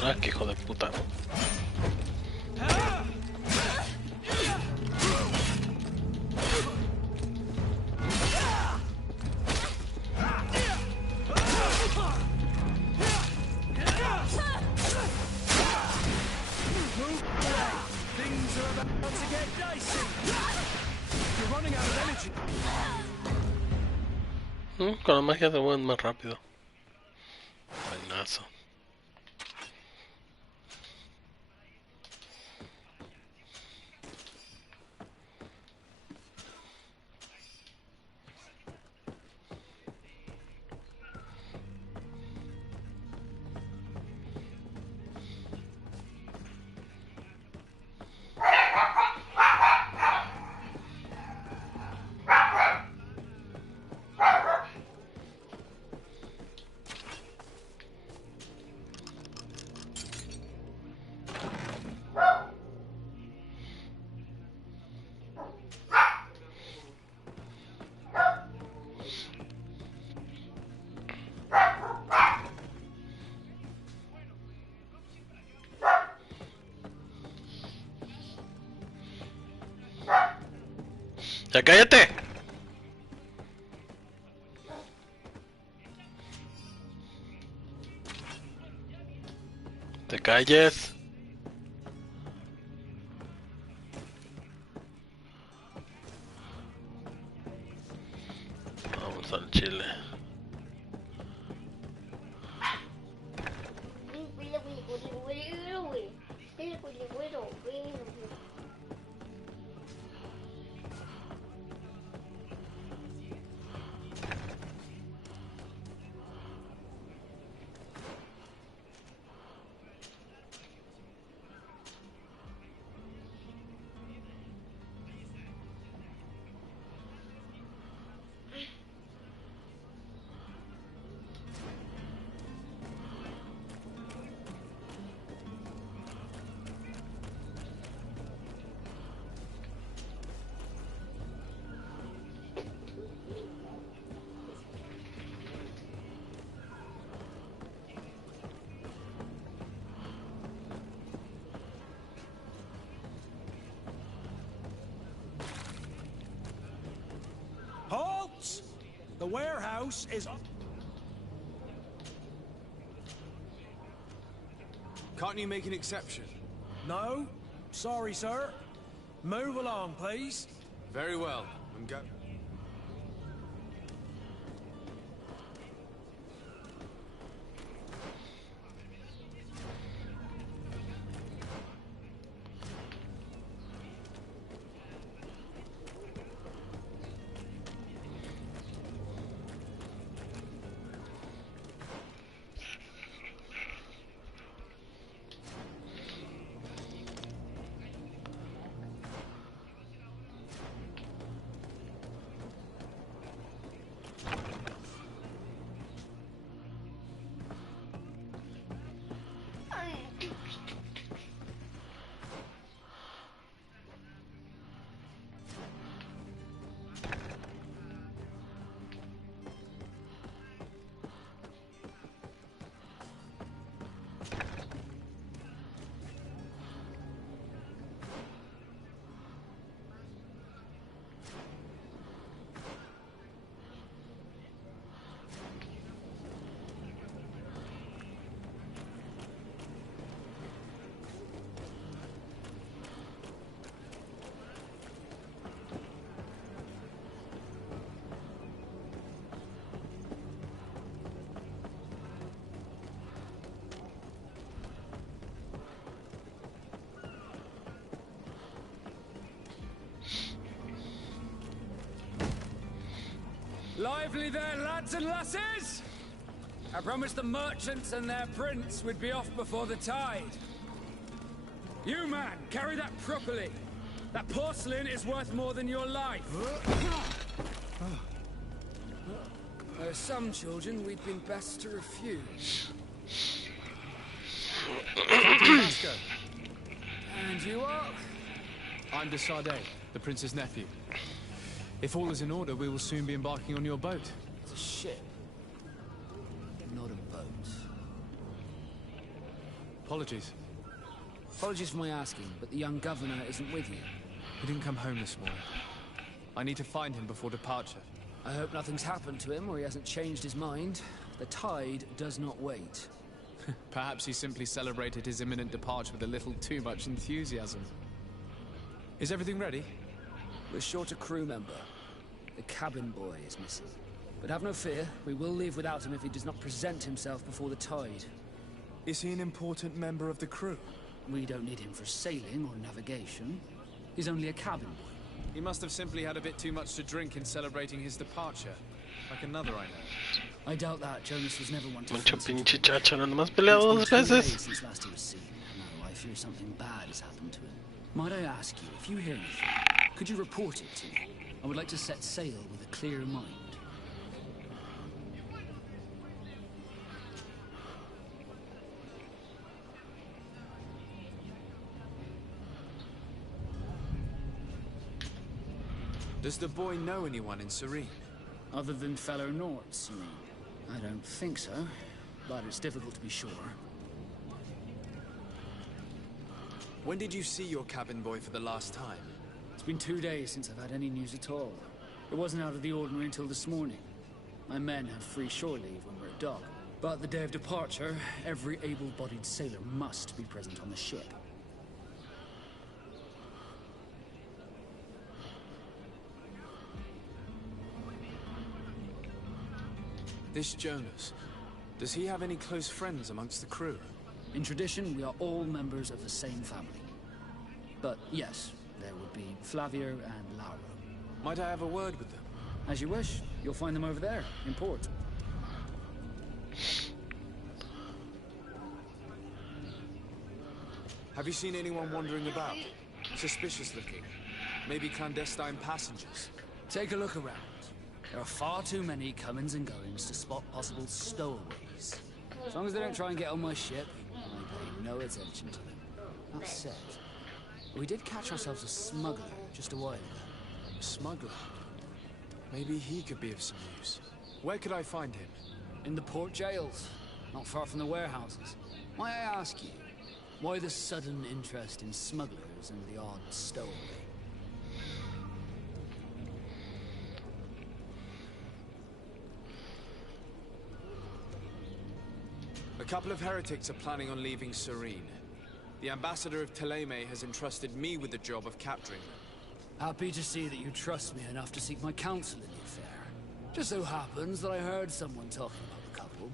Ah, qué hijo de puta. Con la magia se mueven más rápido. Buenazo. ¡Ya cállate! ¡Te calles! Vamos al chile. Halt! The warehouse is... Can't you make an exception? No. Sorry, sir. Move along, please. Very well. I'm go... Lively there, lads and lasses! I promised the merchants and their prince we'd be off before the tide. You, man, carry that properly. That porcelain is worth more than your life. There are some children we'd been best to refuse. And you are? I'm de Sade, the prince's nephew. If all is in order, we will soon be embarking on your boat. It's a ship. Not a boat. Apologies. Apologies for my asking, but the young governor isn't with you. He didn't come home this morning. I need to find him before departure. I hope nothing's happened to him or he hasn't changed his mind. The tide does not wait. Perhaps he simply celebrated his imminent departure with a little too much enthusiasm. Is everything ready? We're short a crew member. The cabin boy is missing. But have no fear, we will leave without him if he does not present himself before the tide. Is he an important member of the crew? We don't need him for sailing or navigation. He's only a cabin boy. He must have simply had a bit too much to drink in celebrating his departure. Like another I know. I doubt that. Jonas was never one to Mucho pinche cháchara, nomás peleado dos veces. Since last he was seen. No, I fear something bad has happened to him. Might I ask you, if you hear anything, could you report it to me? I would like to set sail with a clear mind. Does the boy know anyone in Serene? Other than fellow Nords, you mean? I don't think so, but it's difficult to be sure. When did you see your cabin boy for the last time? It's been 2 days since I've had any news at all. It wasn't out of the ordinary until this morning. My men have free shore leave when we're at dock. But the day of departure, every able-bodied sailor must be present on the ship. This Jonas, does he have any close friends amongst the crew? In tradition, we are all members of the same family. But yes, there would be Flavio and Laura. Might I have a word with them? As you wish. You'll find them over there, in port. Have you seen anyone wandering about? Suspicious looking. Maybe clandestine passengers. Take a look around. There are far too many comings and goings to spot possible stowaways. As long as they don't try and get on my ship, I pay no attention to them. That said, we did catch ourselves a smuggler just a while ago. A smuggler? Maybe he could be of some use. Where could I find him? In the port jails, not far from the warehouses. May I ask you, why the sudden interest in smugglers and the odd stowaway? A couple of heretics are planning on leaving Serene. The ambassador of Teleme has entrusted me with the job of capturing them. Happy to see that you trust me enough to seek my counsel in the affair. Just so happens that I heard someone talking about the couple.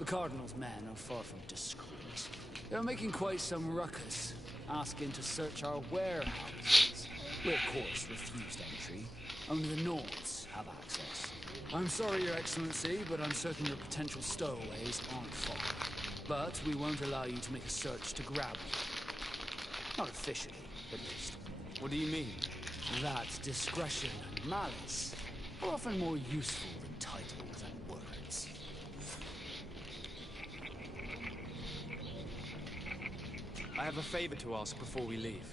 The Cardinal's men are far from discreet. They're making quite some ruckus, asking to search our warehouses. We, of course, refused entry. Only the Nords have access. I'm sorry, Your Excellency, but I'm certain your potential stowaways aren't far. But we won't allow you to make a search to grab them. Not officially, at least. What do you mean? That discretion and malice are often more useful than titles and words. I have a favor to ask before we leave.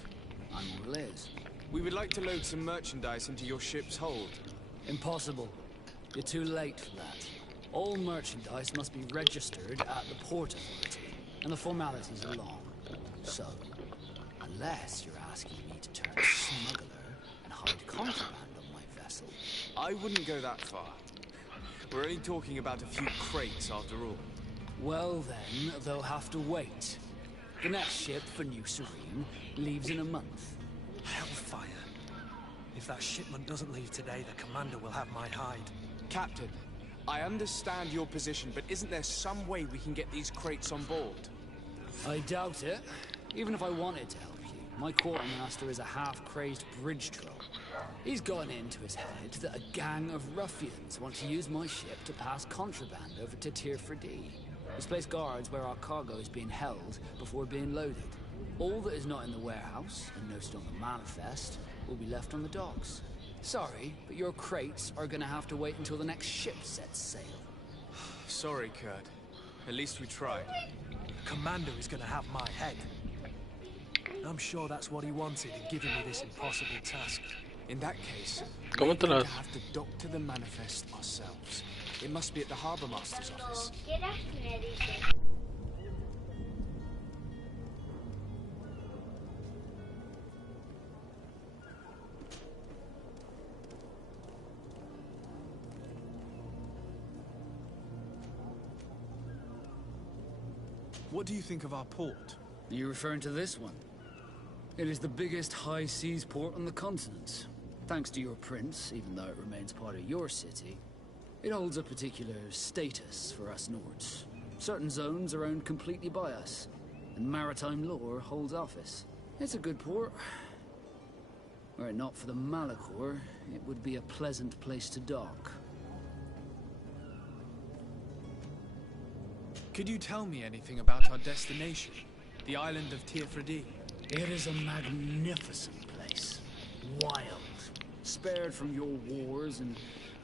I'm all ears. We would like to load some merchandise into your ship's hold. Impossible. You're too late for that. All merchandise must be registered at the Port Authority, and the formalities are long. So, unless you're asking me to turn smuggler and hide contraband on my vessel... I wouldn't go that far. We're only talking about a few crates after all. Well then, they'll have to wait. The next ship for New Serene leaves in a month. Hellfire. If that shipment doesn't leave today, the commander will have my hide. Captain, I understand your position, but isn't there some way we can get these crates on board? I doubt it. Even if I wanted to help you, My quartermaster is a half-crazed bridge troll. He's gotten into his head that a gang of ruffians want to use my ship to pass contraband over to Tier 4D. He's placed guards where our cargo is being held before being loaded. All that is not in the warehouse, and noted on the manifest, will be left on the docks. Sorry, but your crates are gonna have to wait until the next ship sets sail. Sorry, Kurt. At least we tried. Commander is gonna have my head. I'm sure that's what he wanted in giving me this impossible task. In that case, ¿Cómo te we're going las- to have to dock to the manifest ourselves. It must be at the Harbour Master's office. What do you think of our port? Are you referring to this one? It is the biggest high seas port on the continent. Thanks to your prince, even though it remains part of your city, it holds a particular status for us Nords. Certain zones are owned completely by us, and maritime law holds office. It's a good port. Were it not for the Malachor, it would be a pleasant place to dock. Could you tell me anything about our destination? The island of Tier 4D? It is a magnificent place. Wild. Spared from your wars and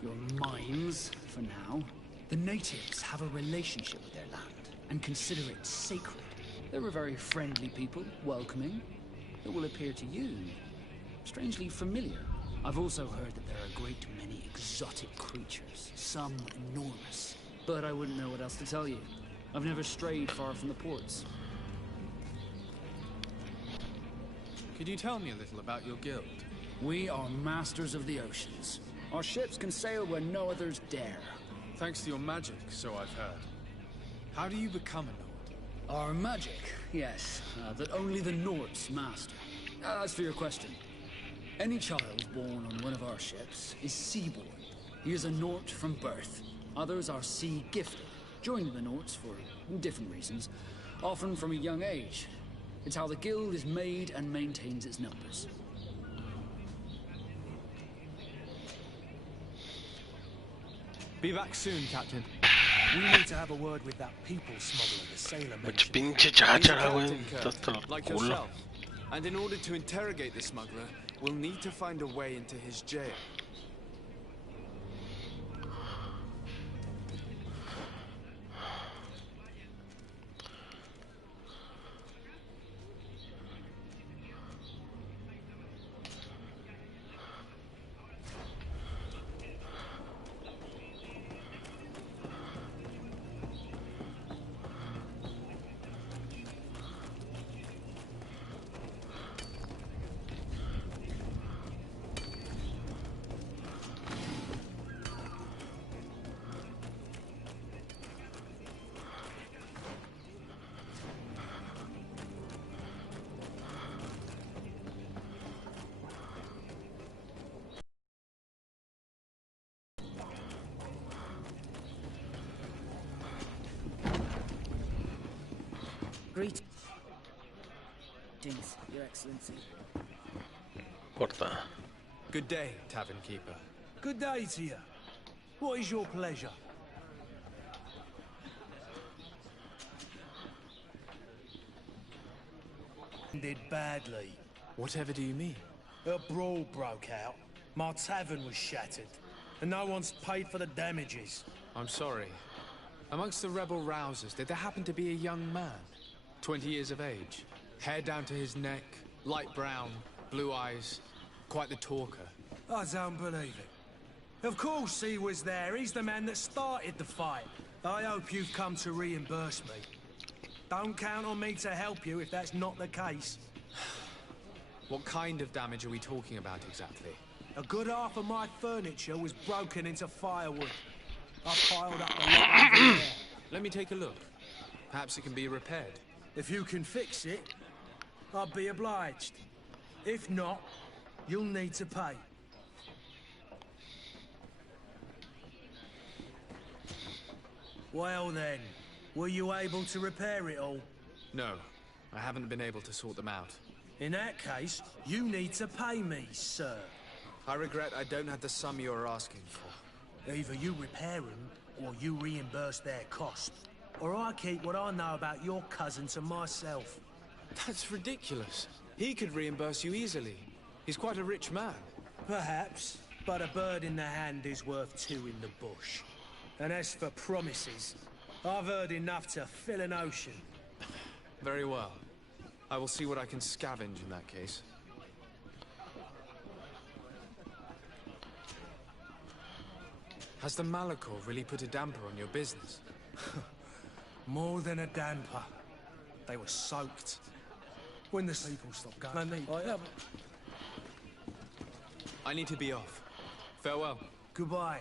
your mines, for now. The natives have a relationship with their land, and consider it sacred. They're a very friendly people, welcoming. It will appear to you strangely familiar. I've also heard that there are a great many exotic creatures, some enormous. But I wouldn't know what else to tell you. I've never strayed far from the ports. Could you tell me a little about your guild? We are masters of the oceans. Our ships can sail where no others dare. Thanks to your magic, so I've heard. How do you become a Nord? Our magic, yes, that only the Nords master. As for your question, any child born on one of our ships is seaborn. He is a Nord from birth. Others are sea-gifted, joining the Nords for different reasons, often from a young age. It's how the guild is made and maintains its numbers. Be back soon, Captain. We need to have a word with that people smuggler the sailor Mucho mentioned. pinche cháchara, güey. Está hasta el Like culo. yourself. And in order to interrogate the smuggler, we'll need to find a way into his jail. Greetings, Your Excellency. Corta. Good day, tavern keeper. Good day to you. What is your pleasure? Ended badly. Whatever do you mean? A brawl broke out. My tavern was shattered, and no one's paid for the damages. I'm sorry. Amongst the rebel rousers, did there happen to be a young man? 20 years of age. Hair down to his neck, light brown, blue eyes. Quite the talker. I don't believe it. Of course he was there. He's the man that started the fight. I hope you've come to reimburse me. Don't count on me to help you if that's not the case. What kind of damage are we talking about exactly? A good half of my furniture was broken into firewood. I piled up a lot over there. Let me take a look. Perhaps it can be repaired. If you can fix it, I'll be obliged. If not, you'll need to pay. Well then, were you able to repair it all? No, I haven't been able to sort them out. In that case, you need to pay me, sir. I regret I don't have the sum you are asking for. Either you repair them, or you reimburse their cost. Or I keep what I know about your cousin to myself. That's ridiculous. He could reimburse you easily. He's quite a rich man. Perhaps, but a bird in the hand is worth two in the bush. And as for promises, I've heard enough to fill an ocean. Very well. I will see what I can scavenge in that case. Has the Malachor really put a damper on your business? More than a damper. They were soaked. When the people stopped going, I need to be off. Farewell. Goodbye.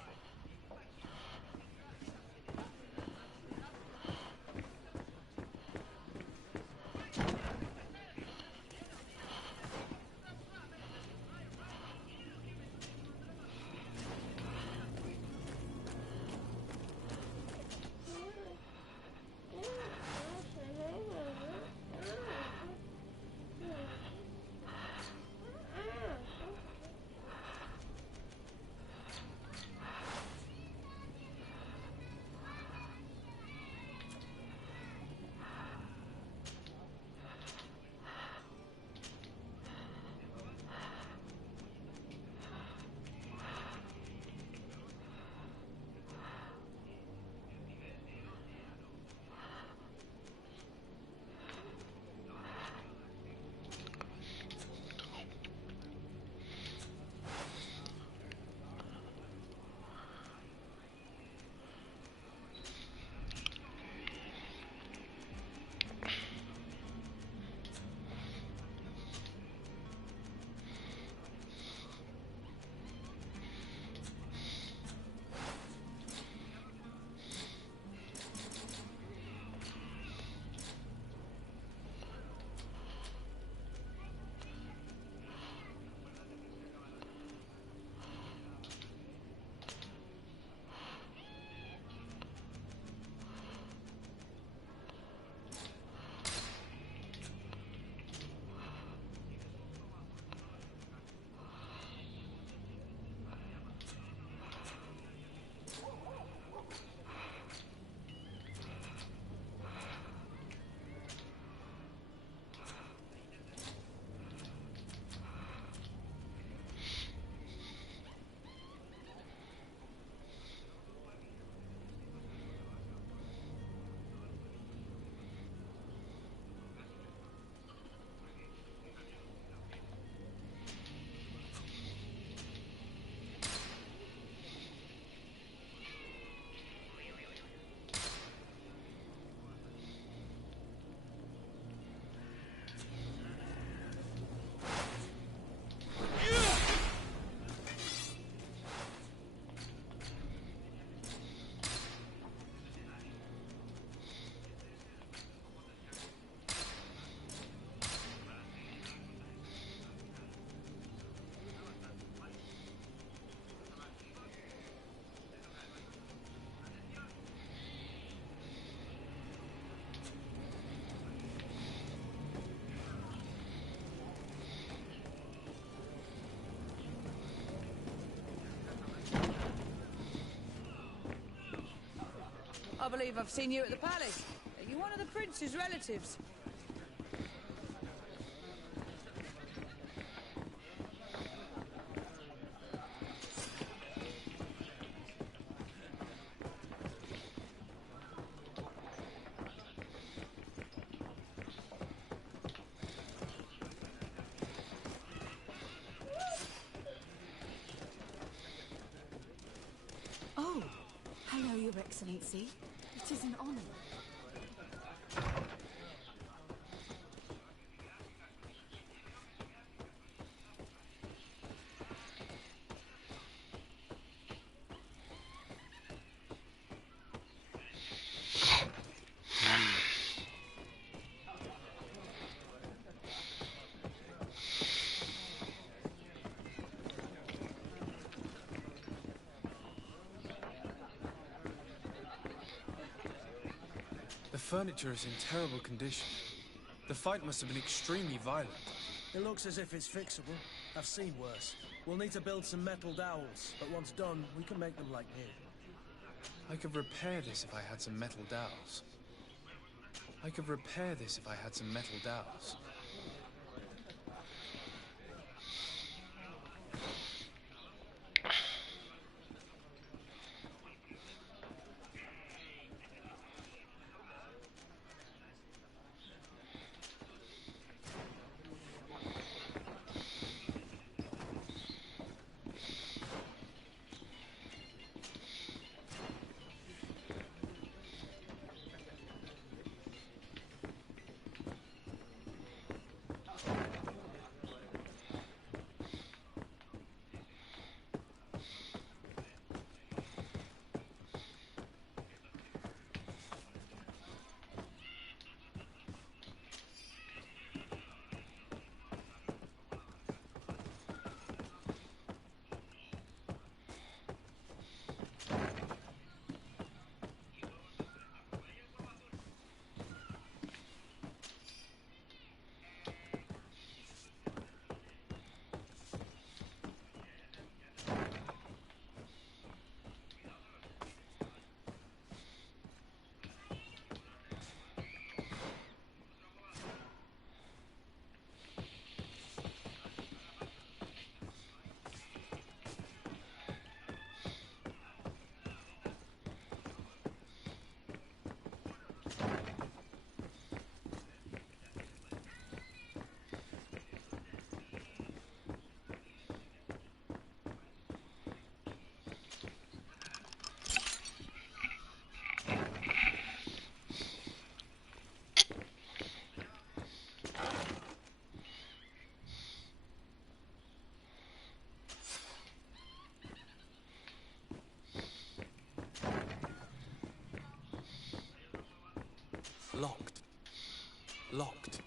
I believe I've seen you at the palace. Are you one of the prince's relatives? Oh, hello, Your Excellency. It is an honor. The furniture is in terrible condition. The fight must have been extremely violent. It looks as if it's fixable. I've seen worse. We'll need to build some metal dowels, but once done, we can make them like new. I could repair this if I had some metal dowels. I could repair this if I had some metal dowels. Locked. Locked.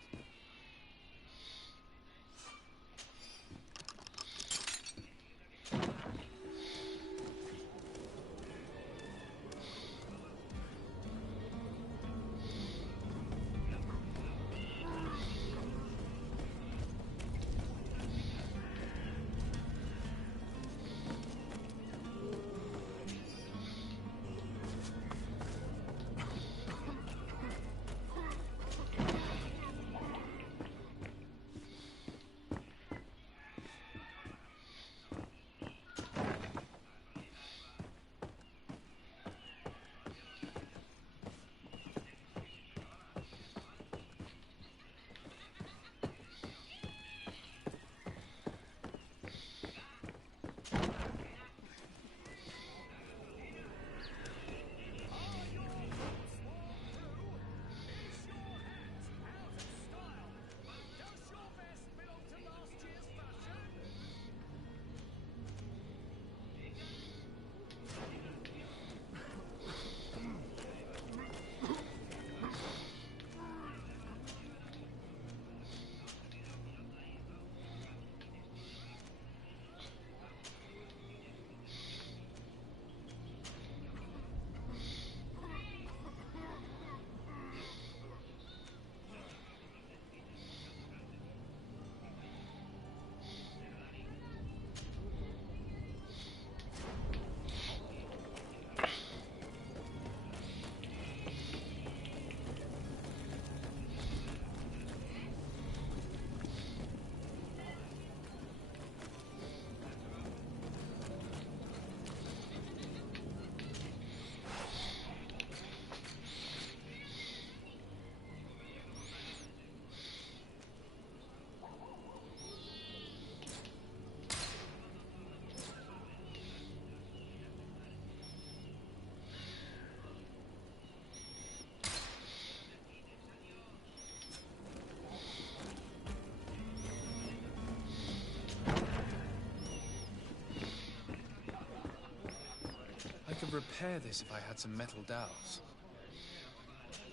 I could repair this if I had some metal dowels.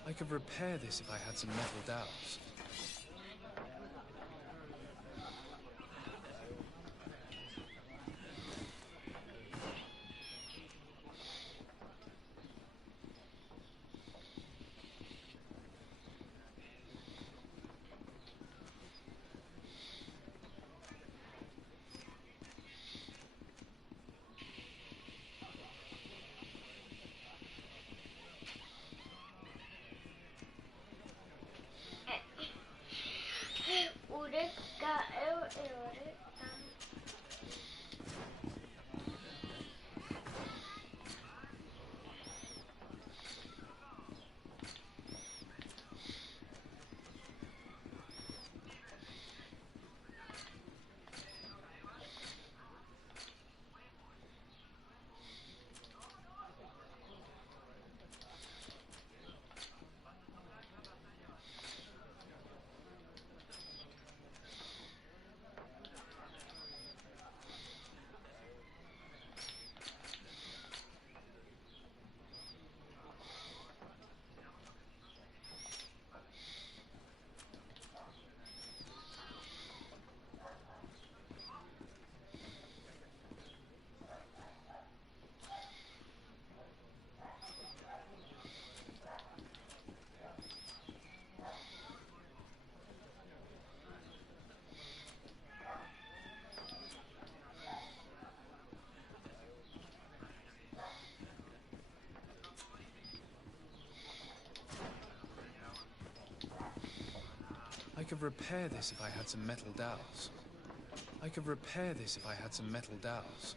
I could repair this if I had some metal dowels. could repair this if I had some metal dowels. I could repair this if I had some metal dowels.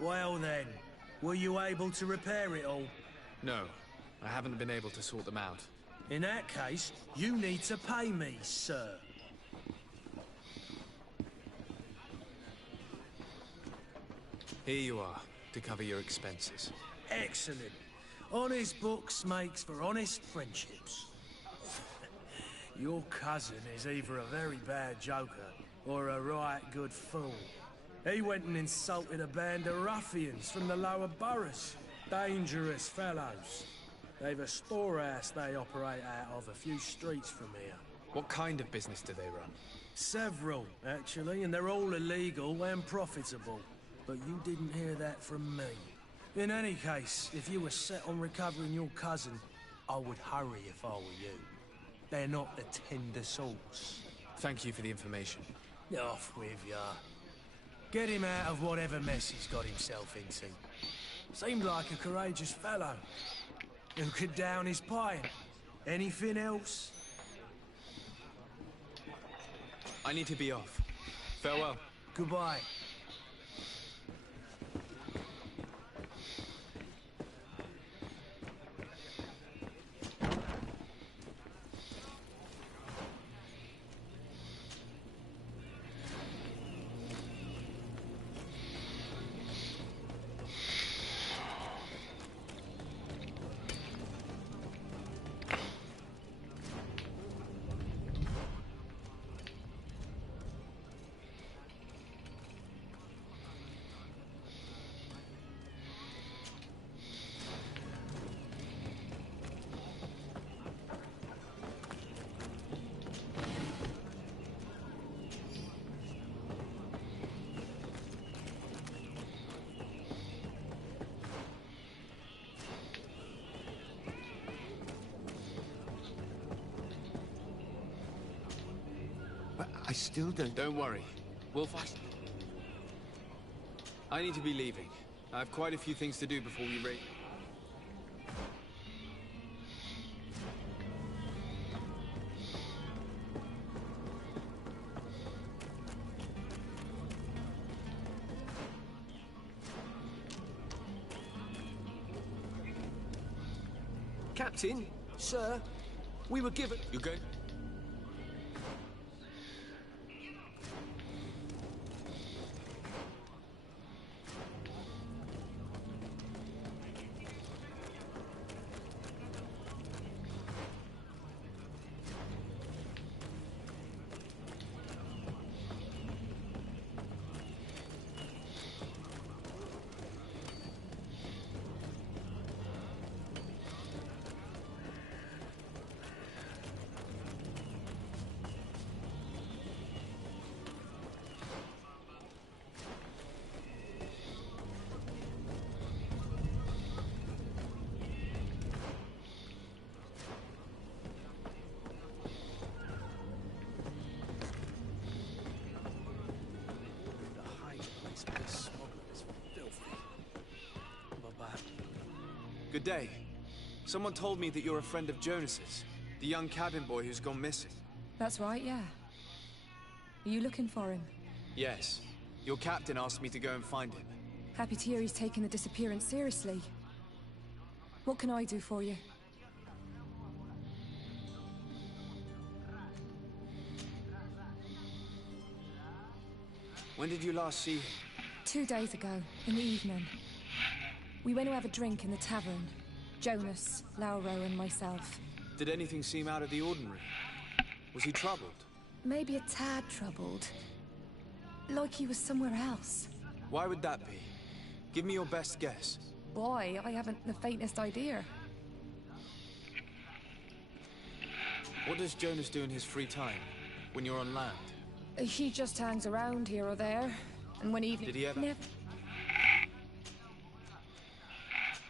Well then, were you able to repair it all? No, I haven't been able to sort them out. In that case, you need to pay me, sir. Here you are, to cover your expenses. Excellent. Honest books makes for honest friendships. Your cousin is either a very bad joker or a right good fool. He went and insulted a band of ruffians from the lower boroughs. Dangerous fellows. They've a storehouse they operate out of a few streets from here. What kind of business do they run? Several, actually, and they're all illegal and profitable. But you didn't hear that from me. In any case, if you were set on recovering your cousin, I would hurry if I were you. They're not the tender sorts. Thank you for the information. Off with ya. Get him out of whatever mess he's got himself into. Seemed like a courageous fellow. Who could down his pint. Anything else? I need to be off. Farewell. Goodbye. still don't... Don't worry. We'll find... I need to be leaving. I have quite a few things to do before we raid. Captain, sir, we were given... You good? Good day. Someone told me that you're a friend of Jonas's, the young cabin boy who's gone missing. That's right, yeah. Are you looking for him? Yes. Your captain asked me to go and find him. Happy to hear he's taking the disappearance seriously. What can I do for you? When did you last see him? 2 days ago, in the evening. We went to have a drink in the tavern. Jonas, Lauro, and myself. Did anything seem out of the ordinary? Was he troubled? Maybe a tad troubled. Like he was somewhere else. Why would that be? Give me your best guess. Boy, I haven't the faintest idea. What does Jonas do in his free time, when you're on land? He just hangs around here or there. And when evening... Did he ever... Never...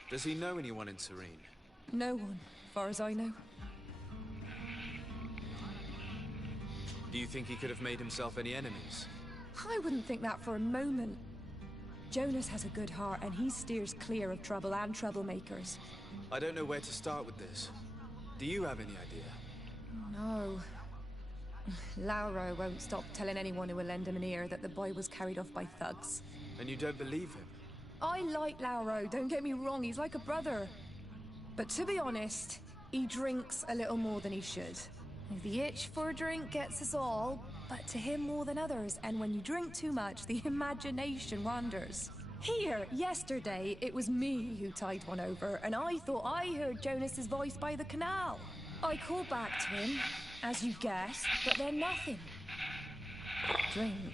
Does he know anyone in Serene? No one, far as I know. Do you think he could have made himself any enemies? I wouldn't think that for a moment. Jonas has a good heart, and he steers clear of trouble and troublemakers. I don't know where to start with this. Do you have any idea? No. Lauro won't stop telling anyone who will lend him an ear that the boy was carried off by thugs. And you don't believe him? I like Lauro, don't get me wrong, he's like a brother. But to be honest, he drinks a little more than he should. The itch for a drink gets us all, but to him more than others, and when you drink too much, the imagination wanders. Here, yesterday, it was me who tied one over, and I thought I heard Jonas's voice by the canal. I called back to him, as you guessed, but then nothing. Drink.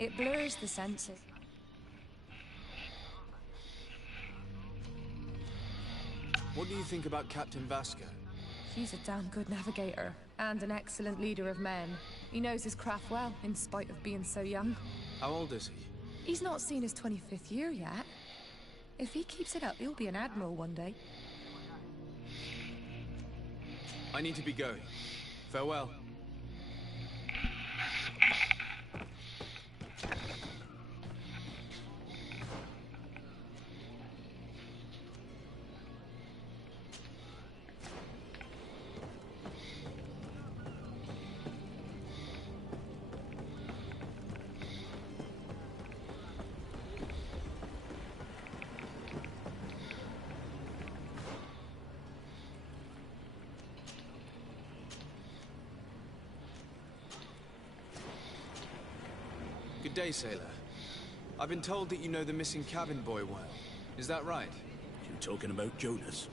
It blurs the senses. What do you think about Captain Vasco? He's a damn good navigator, and an excellent leader of men. He knows his craft well, in spite of being so young. How old is he? He's not seen his 25th year yet. If he keeps it up, he'll be an admiral one day. I need to be going. Farewell. Good day, sailor. I've been told that you know the missing cabin boy well. Is that right? You talking about Jonas?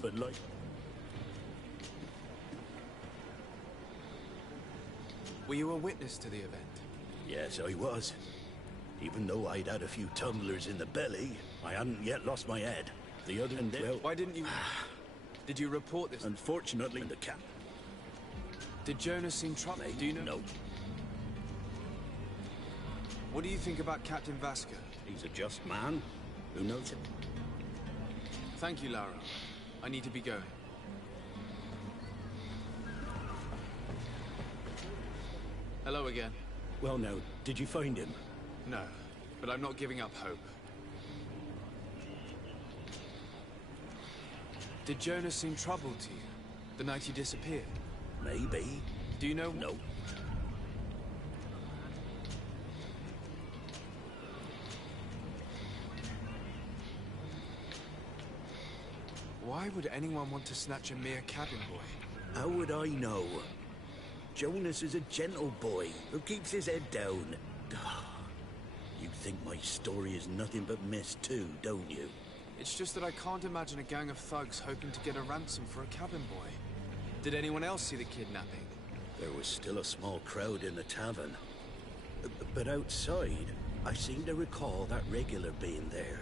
But like... Were you a witness to the event? Yes, I was. Even though I'd had a few tumblers in the belly, I hadn't yet lost my head. The other end, well... Why didn't you... Did you report this? Unfortunately, the cap... Did Jonas seem troubled? Do you know? No. What do you think about Captain Vasco? He's a just man. Who knows it? Thank you, Lara. I need to be going. Hello again. Well now, did you find him? No, but I'm not giving up hope. Did Jonas seem troubled to you the night he disappeared? Maybe. Do you know? No. Why would anyone want to snatch a mere cabin boy? How would I know? Jonas is a gentle boy who keeps his head down. You think my story is nothing but mist too, don't you? It's just that I can't imagine a gang of thugs hoping to get a ransom for a cabin boy. Did anyone else see the kidnapping? There was still a small crowd in the tavern. But outside, I seem to recall that regular being there.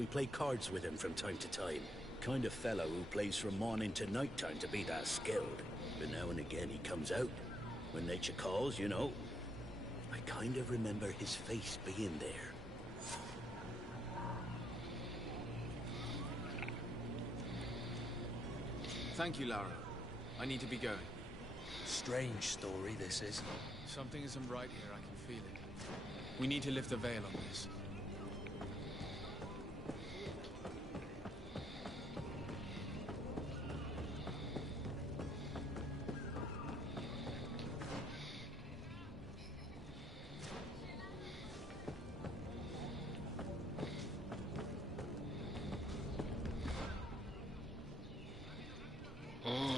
We play cards with him from time to time. Kind of fellow who plays from morning to night time to be that skilled. But now and again he comes out. When nature calls, you know. I kind of remember his face being there. Thank you, Lara. I need to be going. Strange story, this is. Something isn't right here, I can feel it. We need to lift the veil on this.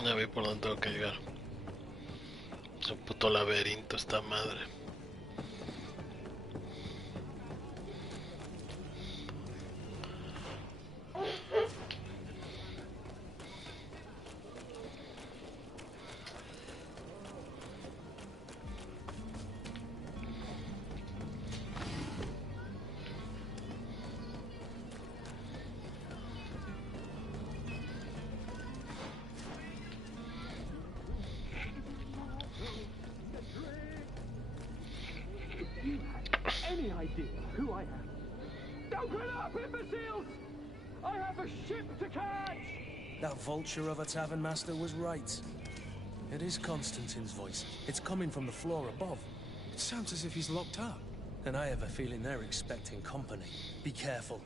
Ya vi por dónde tengo que llegar. Es un puto laberinto esta madre. Any idea who I am? Open up, imbeciles! I have a ship to catch! That vulture of a tavern master was right. It is Constantine's voice. It's coming from the floor above. It sounds as if he's locked up. And I have a feeling they're expecting company. Be careful.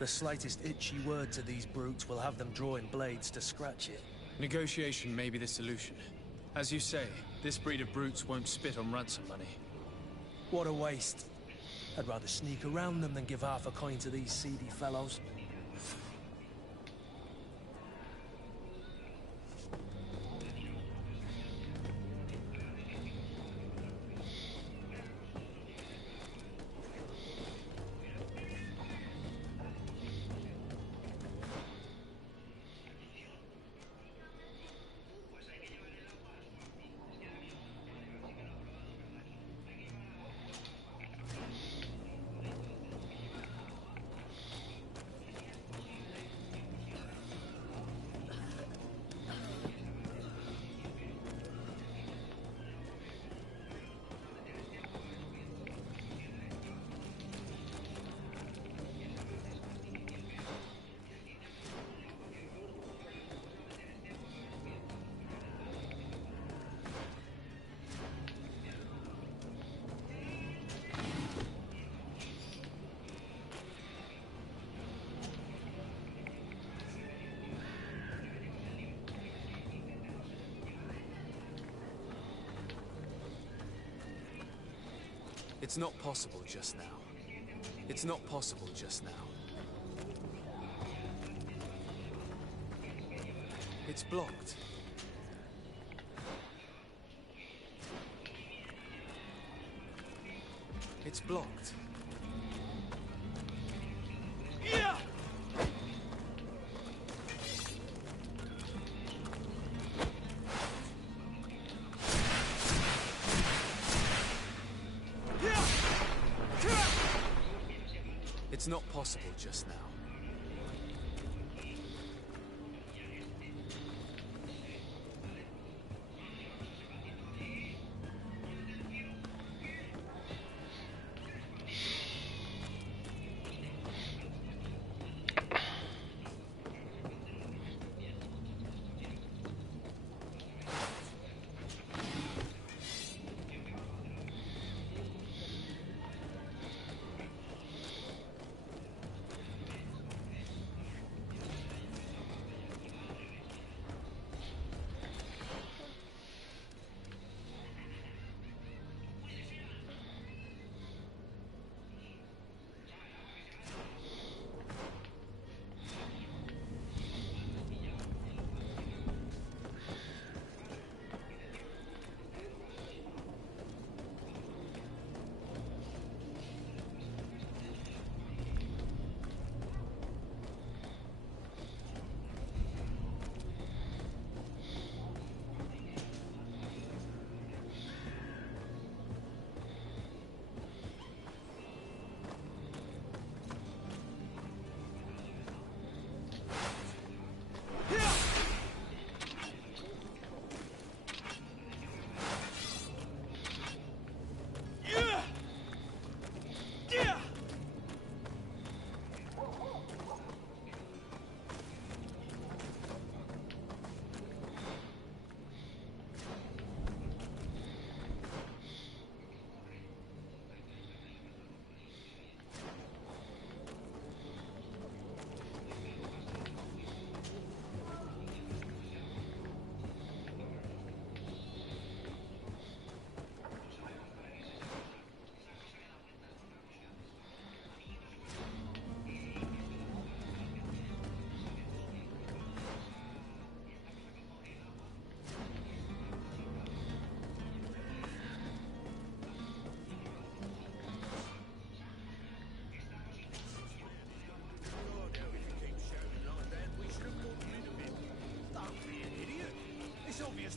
The slightest itchy word to these brutes will have them drawing blades to scratch it. Negotiation may be the solution. As you say, this breed of brutes won't spit on ransom money. What a waste. I'd rather sneak around them than give half a coin to these seedy fellows. It's not possible just now. It's not possible just now. It's blocked. It's blocked. Yeah! It's not possible just now.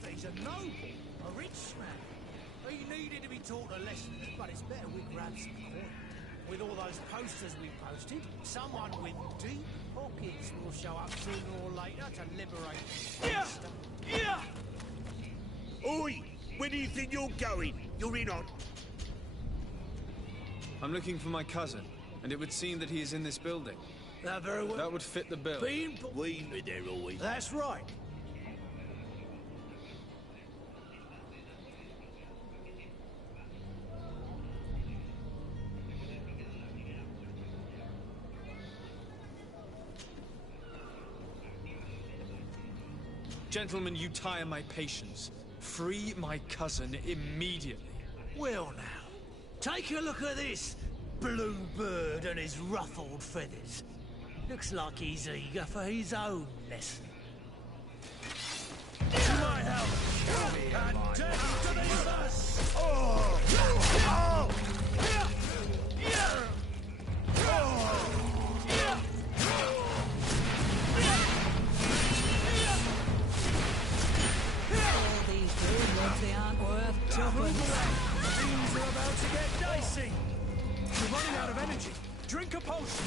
He's a noble, a rich man. He needed to be taught a lesson, but it's better we grab some coin. With all those posters we posted, someone with deep pockets will show up sooner or later to liberate the monster. Yeah! Oi! Where do you think you're going? You're in on... I'm looking for my cousin, and it would seem that he is in this building. That very well. That would fit the bill. We were there always. That's right. Gentlemen, you tire my patience. Free my cousin immediately. Well now, take a look at this blue bird and his ruffled feathers. Looks like he's eager for his own lesson. To my help! And death to the others! Oh! Oh! All these bird ones, they aren't worth tuppence. Things are about to get dicey. You're running out of energy. Drink a potion.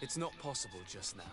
It's not possible just now.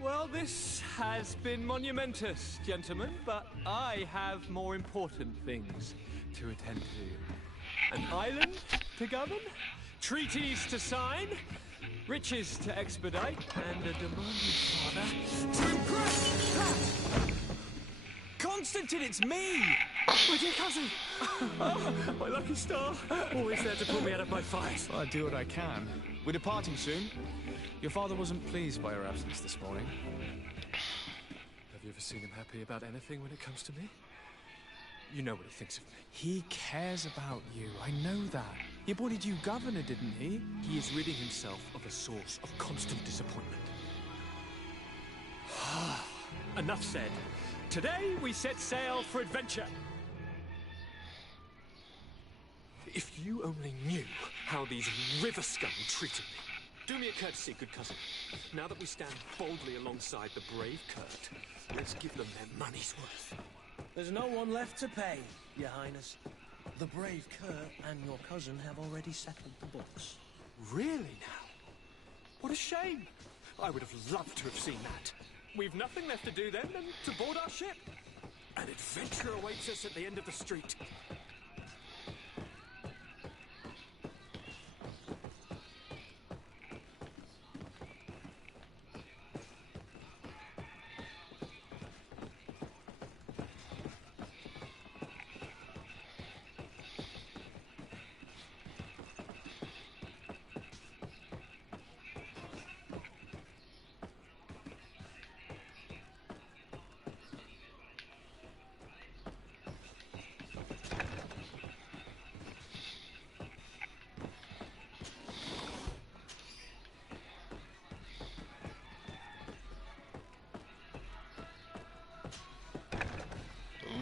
Well, this has been monumentous, gentlemen, but I have more important things to attend to. An island to govern, treaties to sign, riches to expedite, and a demanding father to impress. Constantine, it's me! My dear cousin! Oh, my lucky star! Always there to pull me out of my fight. Well, I do what I can. We're departing soon. Your father wasn't pleased by your absence this morning. Have you ever seen him happy about anything when it comes to me? You know what he thinks of me. He cares about you. I know that. He appointed you governor, didn't he? He is ridding himself of a source of constant disappointment. Enough said. Today we set sail for adventure. If you only knew how these river scum treated me. Do me a courtesy, good cousin. Now that we stand boldly alongside the brave Kurt, let's give them their money's worth. There's no one left to pay, Your Highness. The brave Kurt and your cousin have already settled the books. Really now? What a shame. I would have loved to have seen that. We've nothing left to do then than to board our ship. An adventure awaits us at the end of the street.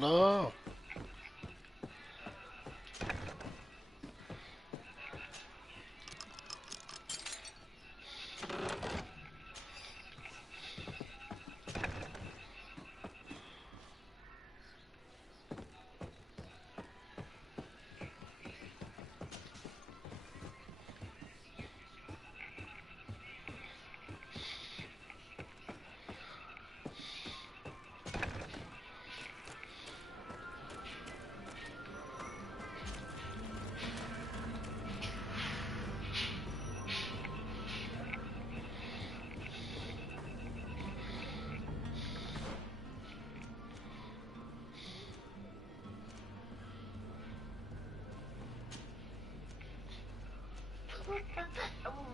No.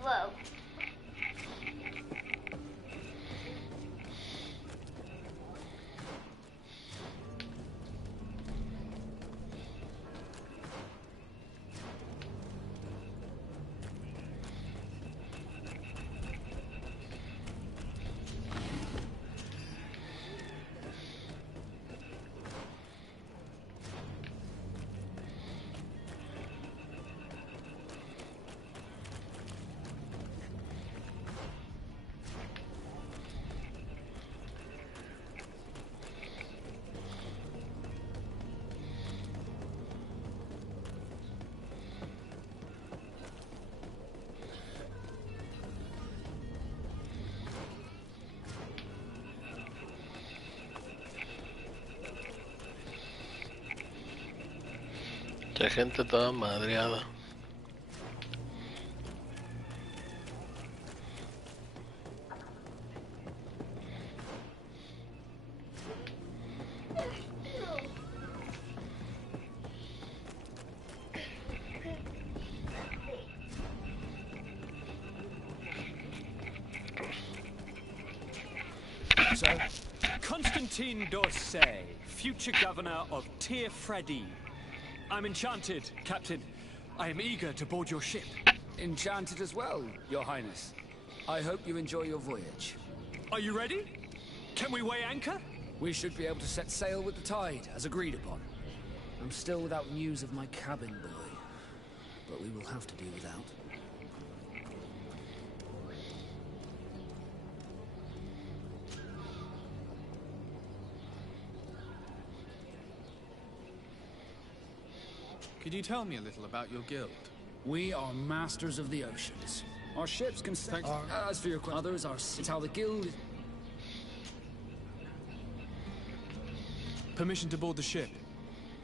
Whoa. Mucha gente toda madreada. So, Constantine d'Orsay, future governor of Tir Freddy. I'm enchanted, Captain. I am eager to board your ship. Enchanted as well, Your Highness. I hope you enjoy your voyage. Are you ready? Can we weigh anchor? We should be able to set sail with the tide, as agreed upon. I'm still without news of my cabin boy, but we will have to do without. Could you tell me a little about your guild? We are masters of the oceans. Our ships can sail. As for your question, others are. It's how the guild is. Permission to board the ship.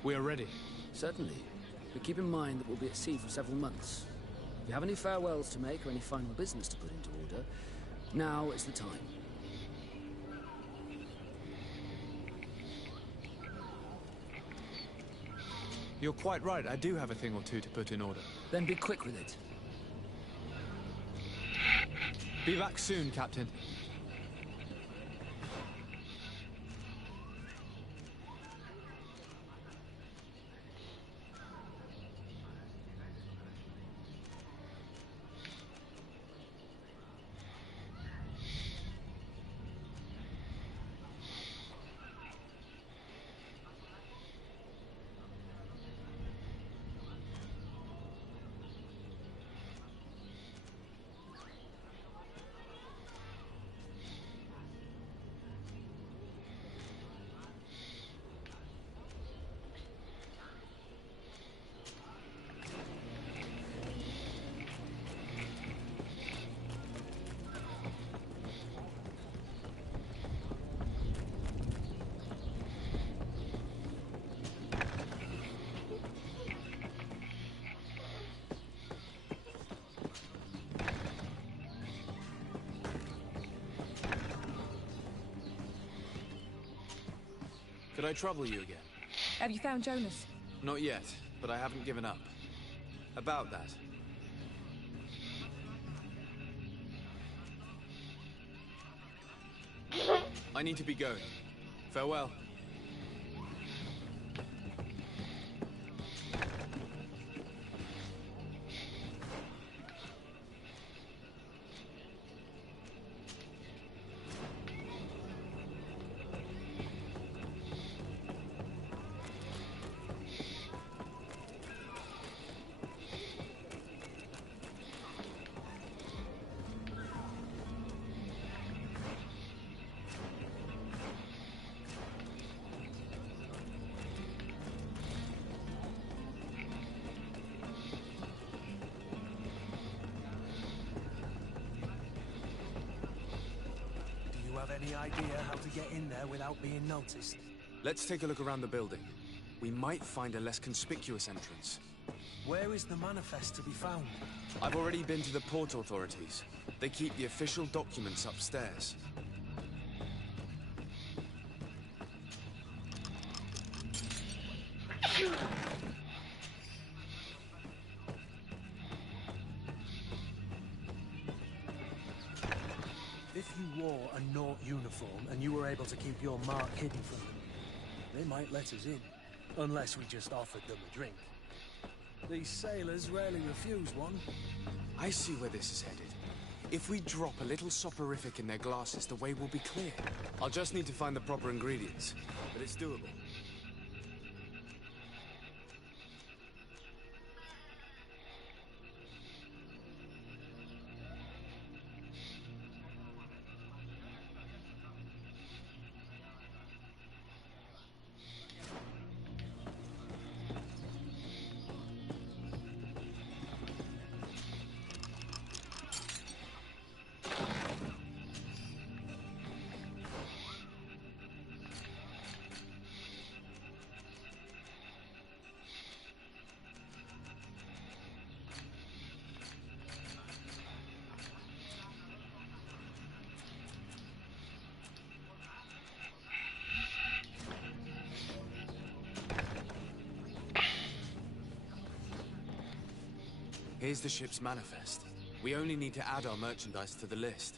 We are ready. Certainly. But keep in mind that we'll be at sea for several months. If you have any farewells to make or any final business to put into order, now is the time. You're quite right. I do have a thing or two to put in order. Then be quick with it. Be back soon, Captain. Could I trouble you again? Have you found Jonas? Not yet, but I haven't given up. About that. I need to be going. Farewell. have any idea how to get in there without being noticed? Let's take a look around the building. We might find a less conspicuous entrance. Where is the manifest to be found? I've already been to the port authorities. They keep the official documents upstairs. If you wore a Naut uniform and you were able to keep your mark hidden from them, they might let us in. Unless we just offered them a drink. These sailors rarely refuse one. I see where this is headed. If we drop a little soporific in their glasses, the way will be clear. I'll just need to find the proper ingredients, but it's doable. Here's the ship's manifest. We only need to add our merchandise to the list.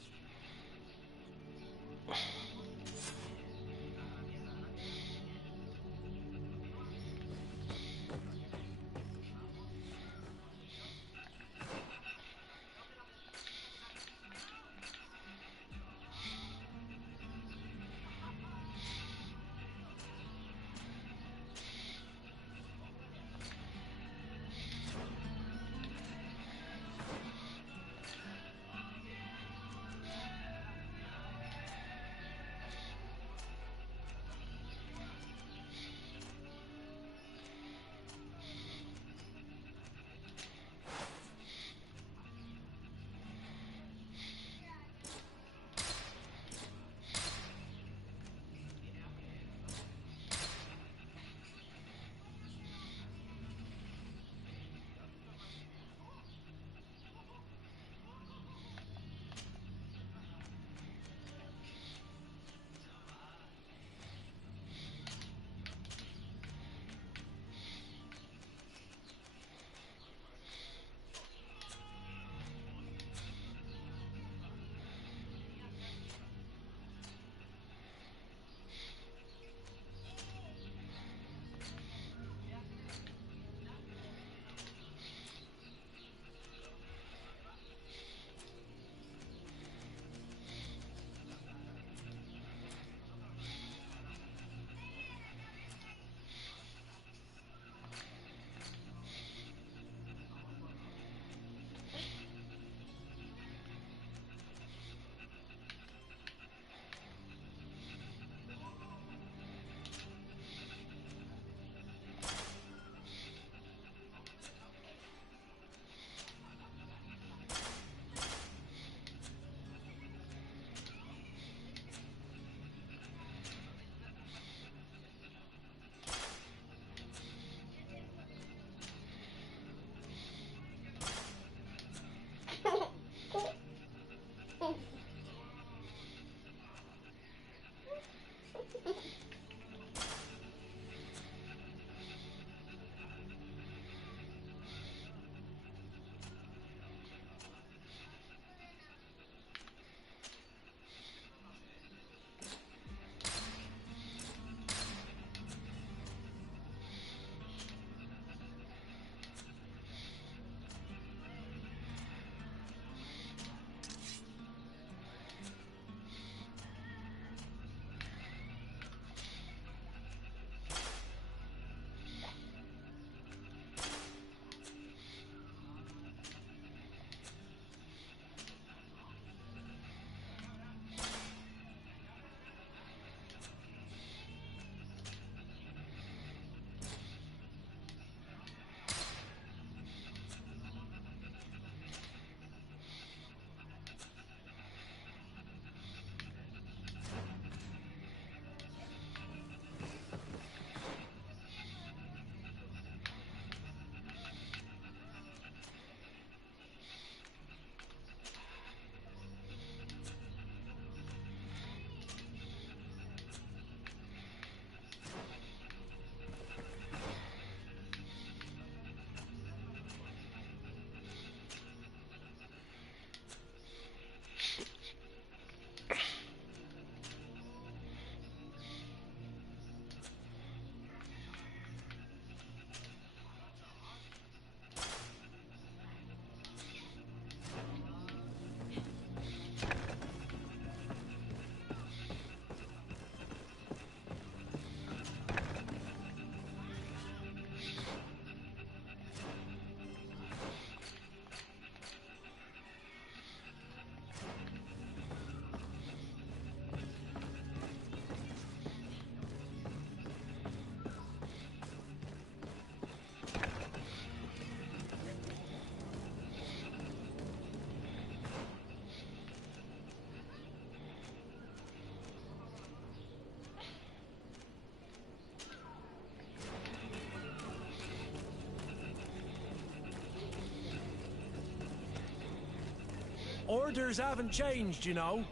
Orders haven't changed, you know.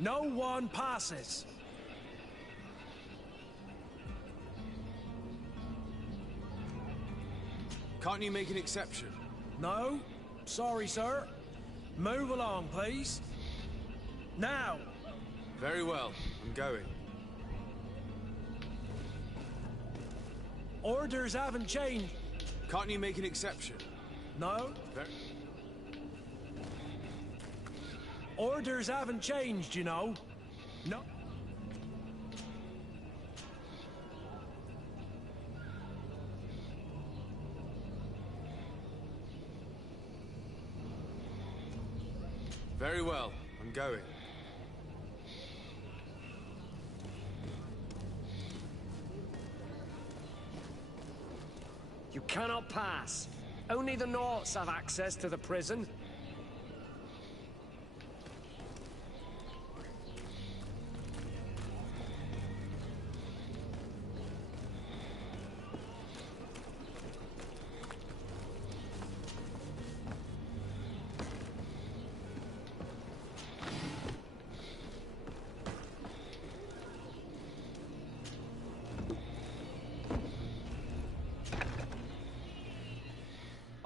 No one passes. Can't you make an exception? No. Sorry, sir. Move along, please. Now. Very well. I'm going. Orders haven't changed. Can't you make an exception? No. Orders haven't changed, you know. No. Very well. I'm going. You cannot pass. Only the Norts have access to the prison.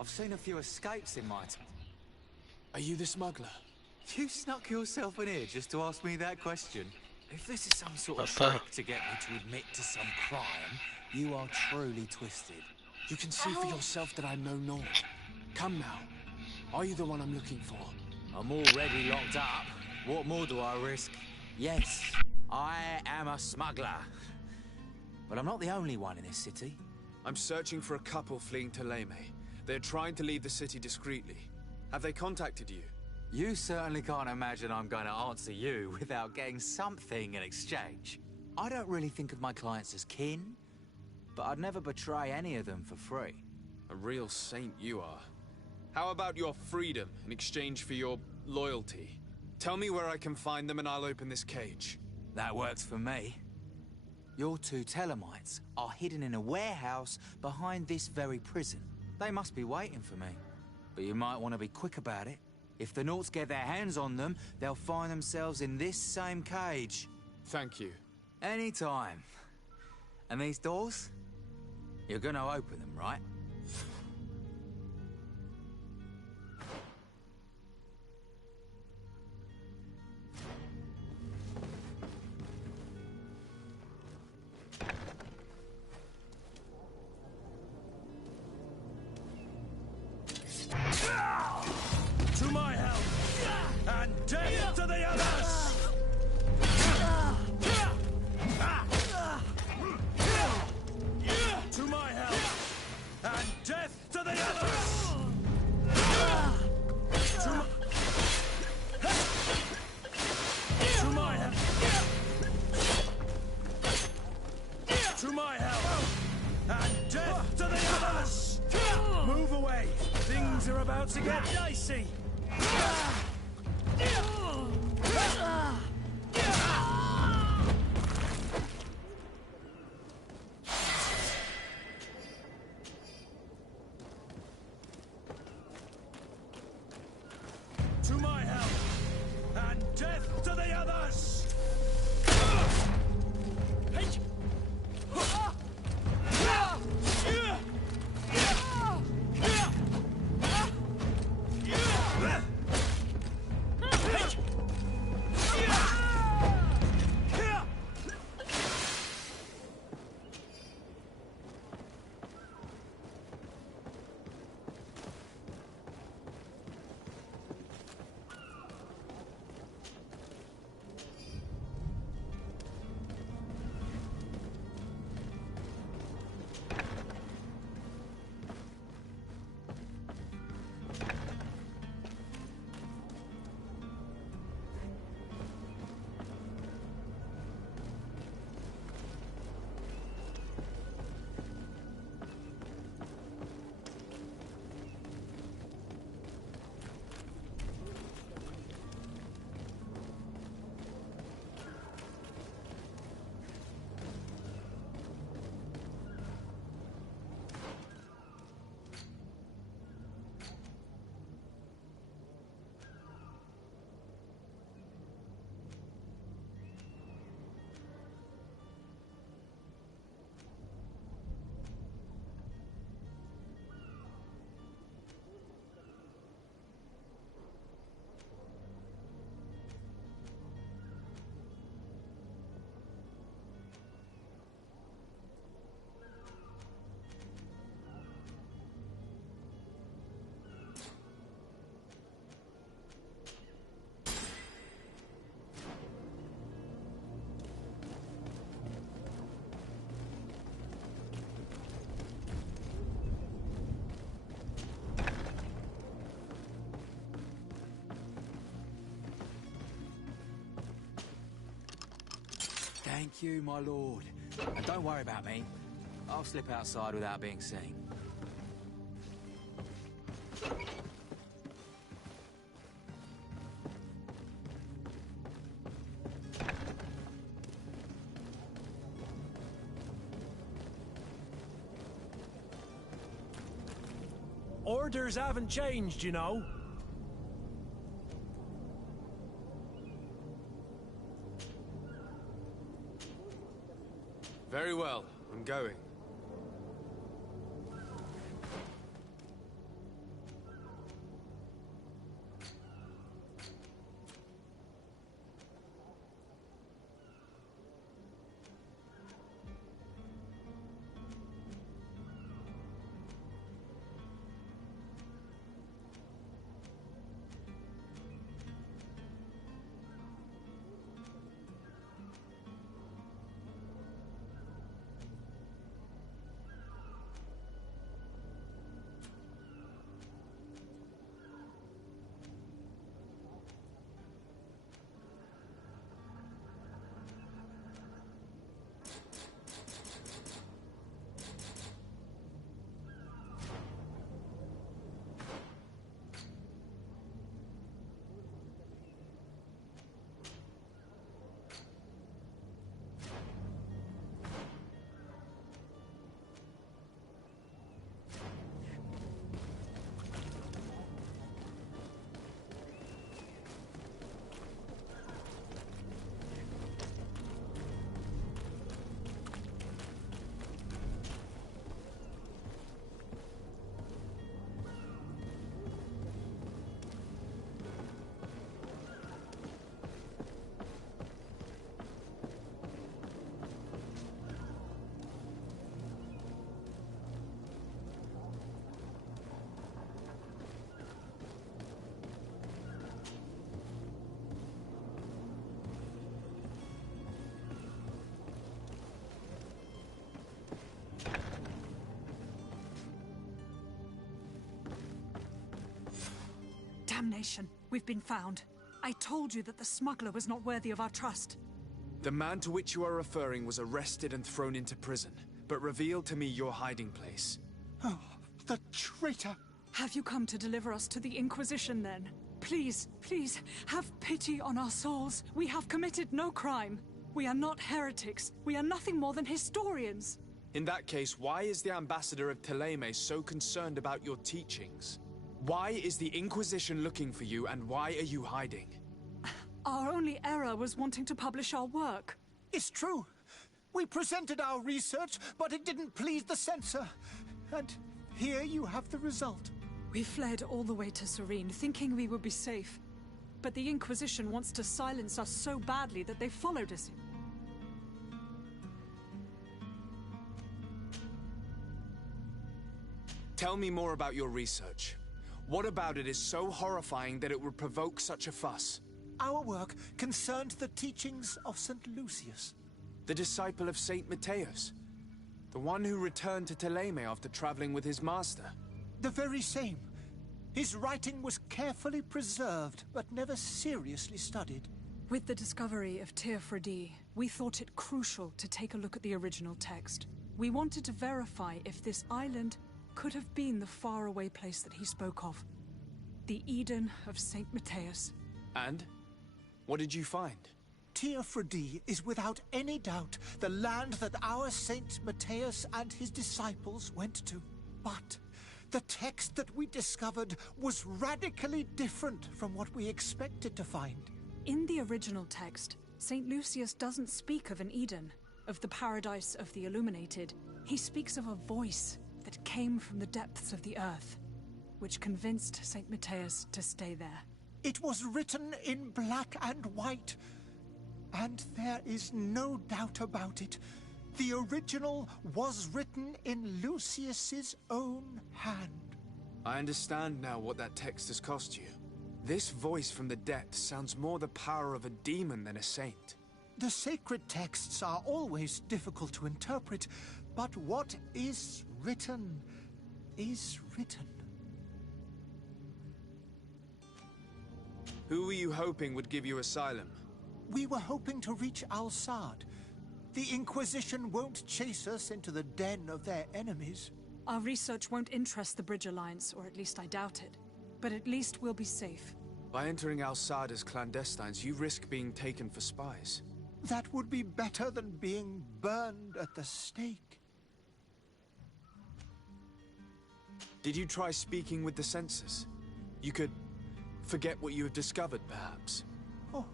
I've seen a few escapes in my time. Are you the smuggler? You snuck yourself in here just to ask me that question? If this is some sort of trick to get me to admit to some crime, you are truly twisted. You can see for yourself that I'm no Nord. Come now. Are you the one I'm looking for? I'm already locked up. What more do I risk? Yes, I am a smuggler. But I'm not the only one in this city. I'm searching for a couple fleeing to Leme. They're trying to leave the city discreetly. Have they contacted you? You certainly can't imagine I'm going to answer you without getting something in exchange. I don't really think of my clients as kin, but I'd never betray any of them for free. A real saint you are. How about your freedom in exchange for your loyalty? Tell me where I can find them and I'll open this cage. That works for me. Your two Telemites are hidden in a warehouse behind this very prison. They must be waiting for me. But you might want to be quick about it. If the Norts get their hands on them, they'll find themselves in this same cage. Thank you. Anytime. And these doors? You're gonna open them, right? To my help, and death to the others! To my help, and death to the others! To my help! To my help, and death to the others! Move away! Things are about to get dicey! To my help, and death to the others! Thank you, my lord. And don't worry about me. I'll slip outside without being seen. Orders haven't changed, you know. Very well, I'm going. Damnation! We've been found. I told you that the smuggler was not worthy of our trust. The man to which you are referring was arrested and thrown into prison, but revealed to me your hiding place. Oh, the traitor! Have you come to deliver us to the Inquisition, then? Please, please, have pity on our souls. We have committed no crime. We are not heretics. We are nothing more than historians. In that case, why is the ambassador of Thélème so concerned about your teachings? Why is the Inquisition looking for you, and why are you hiding? Our only error was wanting to publish our work. It's true. We presented our research, but it didn't please the censor. And here you have the result. We fled all the way to Serene, thinking we would be safe. But the Inquisition wants to silence us so badly that they followed us. Tell me more about your research. What about it is so horrifying that it would provoke such a fuss? Our work concerned the teachings of St. Lucius. The disciple of St. Matthias? The one who returned to Thélème after traveling with his master? The very same. His writing was carefully preserved, but never seriously studied. With the discovery of Teofredi, we thought it crucial to take a look at the original text. We wanted to verify if this island could have been the faraway place that he spoke of. The Eden of St. Matthias. And? What did you find? Teofredi is without any doubt the land that our St. Matthias and his disciples went to. But the text that we discovered was radically different from what we expected to find. In the original text, St. Lucius doesn't speak of an Eden, of the paradise of the illuminated. He speaks of a voice that came from the depths of the earth, which convinced St. Matthias to stay there. It was written in black and white, and there is no doubt about it. The original was written in Lucius's own hand. I understand now what that text has cost you. This voice from the depths sounds more the power of a demon than a saint. The sacred texts are always difficult to interpret, but what is written is written. Who were you hoping would give you asylum? We were hoping to reach Al-Sad, The Inquisition won't chase us into the den of their enemies. Our research won't interest the Bridge Alliance, or at least I doubt it. But at least we'll be safe. By entering Al-Sad as clandestines, you risk being taken for spies. That would be better than being burned at the stake. Did you try speaking with the censors? You could forget what you have discovered, perhaps. Oh,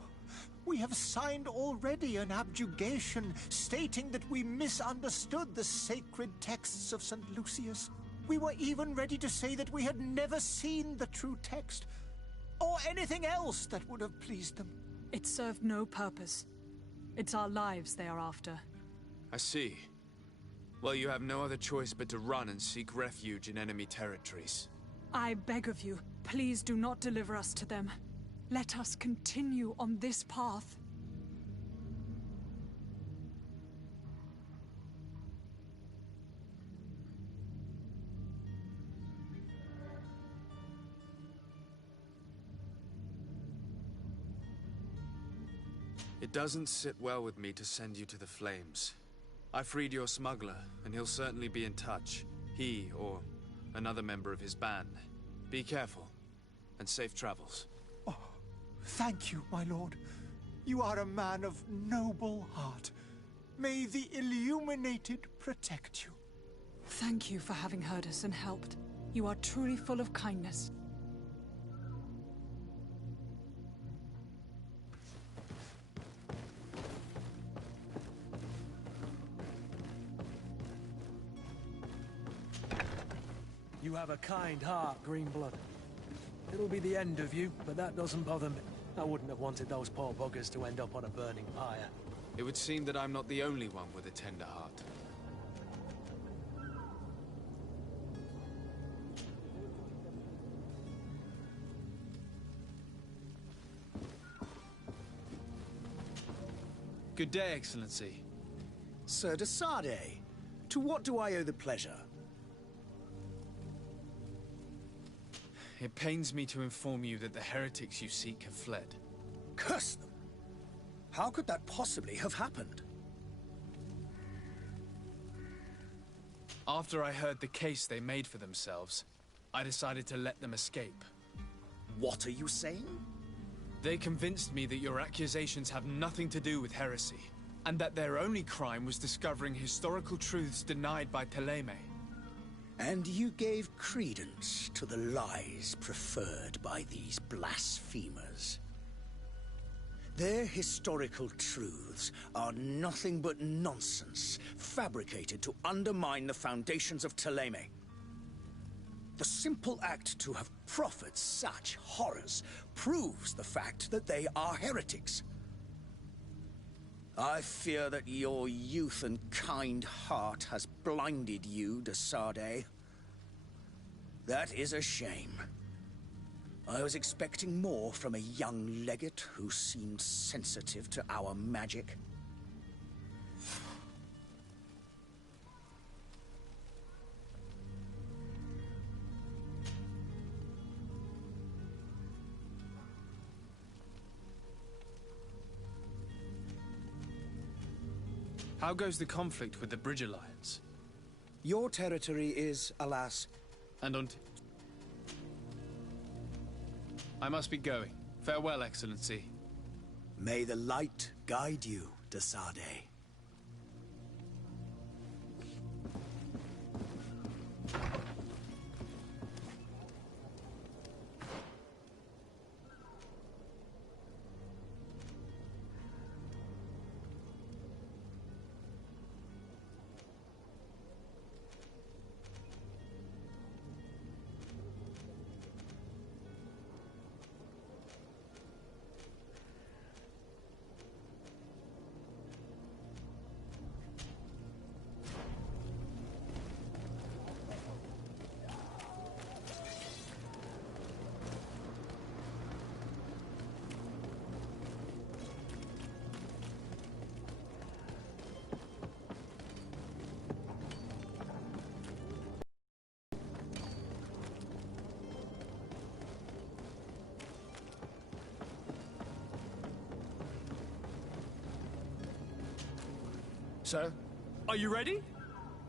we have signed already an abjugation stating that we misunderstood the sacred texts of St. Lucius. We were even ready to say that we had never seen the true text, or anything else that would have pleased them. It served no purpose. It's our lives they are after. I see. Well, you have no other choice but to run and seek refuge in enemy territories. I beg of you, please do not deliver us to them. Let us continue on this path. It doesn't sit well with me to send you to the flames. I freed your smuggler, and he'll certainly be in touch. He, or another member of his band. Be careful, and safe travels. Oh, thank you, my lord. You are a man of noble heart. May the Illuminated protect you. Thank you for having heard us and helped. You are truly full of kindness. You have a kind heart, Greenblood. It'll be the end of you, but that doesn't bother me. I wouldn't have wanted those poor buggers to end up on a burning pyre. It would seem that I'm not the only one with a tender heart. Good day, Excellency. Sir de Sardet, to what do I owe the pleasure? It pains me to inform you that the heretics you seek have fled. Curse them! How could that possibly have happened? After I heard the case they made for themselves, I decided to let them escape. What are you saying? They convinced me that your accusations have nothing to do with heresy, and that their only crime was discovering historical truths denied by Ptolemy. And you gave credence to the lies preferred by these blasphemers. Their historical truths are nothing but nonsense, fabricated to undermine the foundations of Ptolemy. The simple act to have proffered such horrors proves the fact that they are heretics. I fear that your youth and kind heart has blinded you, de Sardet. That is a shame. I was expecting more from a young legate who seemed sensitive to our magic. How goes the conflict with the Bridge Alliance? Your territory is, alas... And on... I must be going. Farewell, Excellency. May the light guide you, de Sardet. Sir? Are you ready?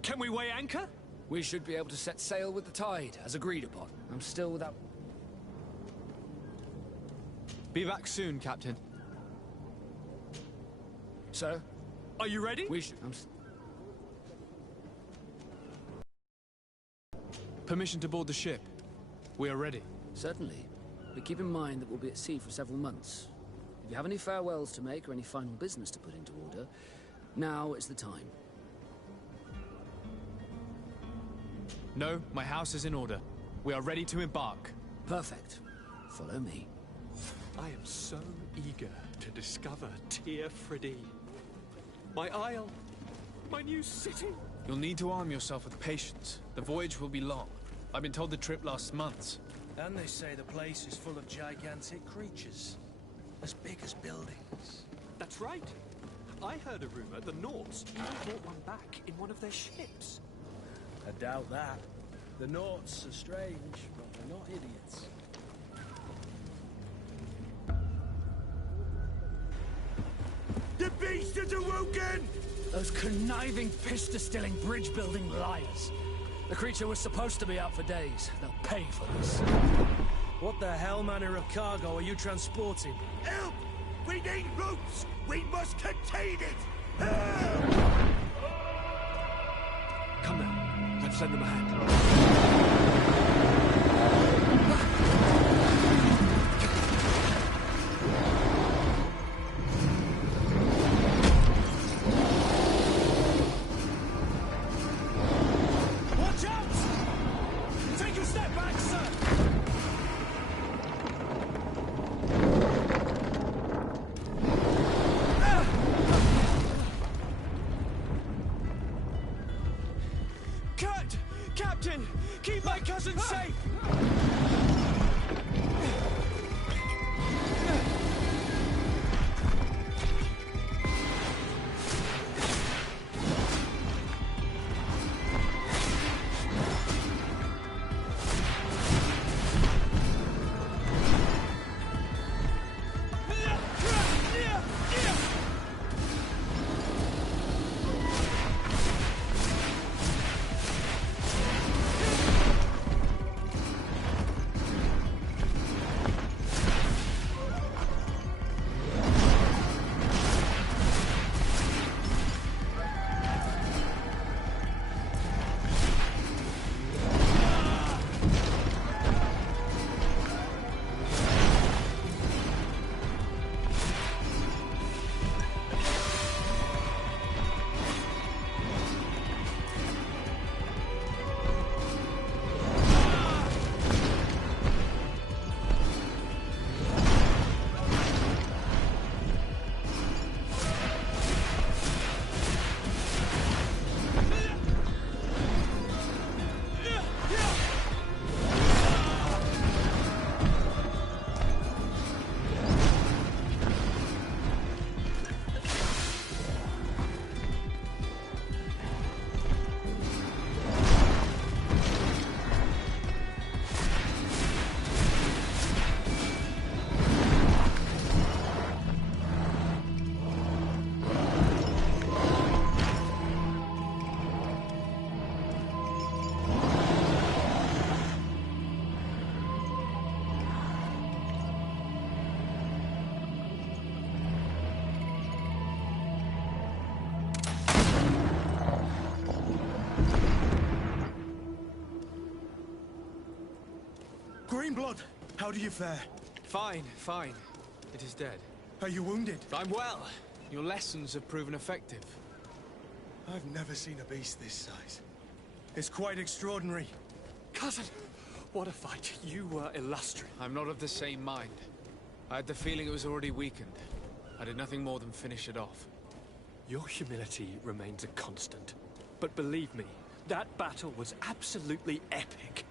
Can we weigh anchor? We should be able to set sail with the tide, as agreed upon. I'm still without... Be back soon, Captain. Sir? Are you ready? We should... Permission to board the ship. We are ready. Certainly. But keep in mind that we'll be at sea for several months. If you have any farewells to make or any final business to put into order, now is the time. No, my house is in order. We are ready to embark. Perfect. Follow me. I am so eager to discover Tear Freddy. My isle, my new city. You'll need to arm yourself with patience. The voyage will be long. I've been told the trip lasts months. And they say the place is full of gigantic creatures. As big as buildings. That's right. I heard a rumor the Nords even brought one back in one of their ships. I doubt that. The Norts are strange, but they're not idiots. The beast is awoken! Those conniving, pista-stilling, bridge-building liars. The creature was supposed to be out for days. They'll pay for this. What the hell manner of cargo are you transporting? Help! We need ropes! We must contain it! Help! Come now, let's lend them a hand. Watch out! Take a step back, sir! Captain! Keep my cousin safe! Greenblood, how do you fare? Fine, fine. It is dead. Are you wounded? I'm well. Your lessons have proven effective. I've never seen a beast this size. It's quite extraordinary. Cousin, what a fight. You were illustrious. I'm not of the same mind. I had the feeling it was already weakened. I did nothing more than finish it off. Your humility remains a constant. But believe me, that battle was absolutely epic.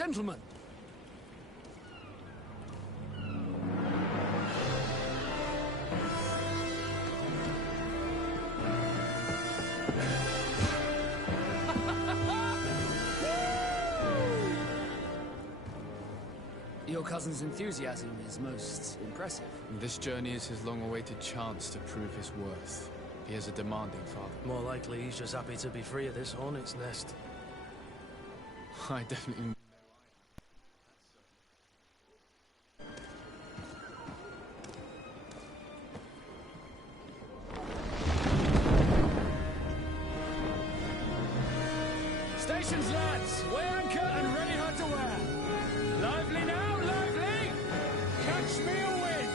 Gentlemen. Your cousin's enthusiasm is most impressive. This journey is his long-awaited chance to prove his worth. He is a demanding father. More likely he's just happy to be free of this hornet's nest. I definitely... Stations, lads! Weigh anchor and ready hard to wear. Lively now, lively! Catch me a win!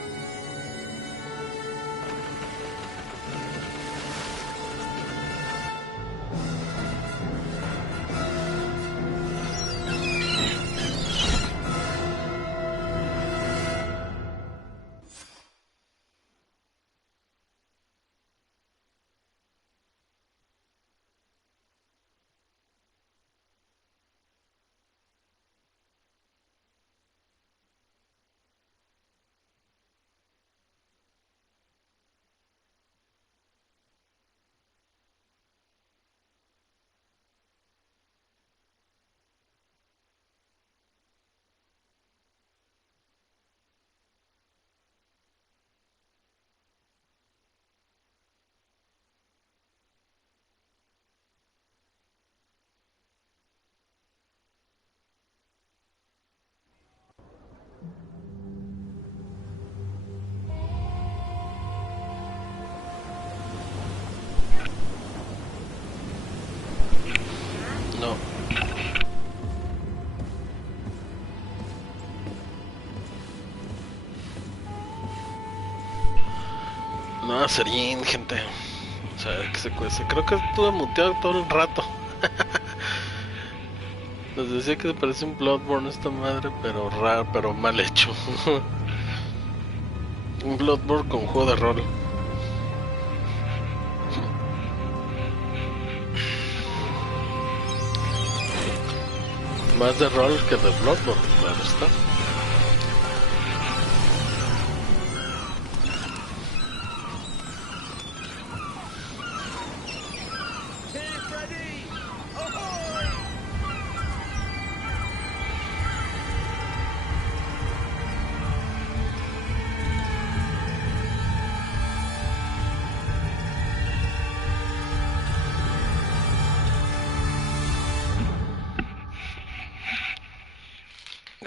No. No, serín, gente. O sea, que se cuece. Creo que estuve muteado todo el rato. Les decía que parece un Bloodborne esta madre, pero raro, pero mal hecho. Un Bloodborne con juego de rol. Más de rol que de Bloodborne, claro está.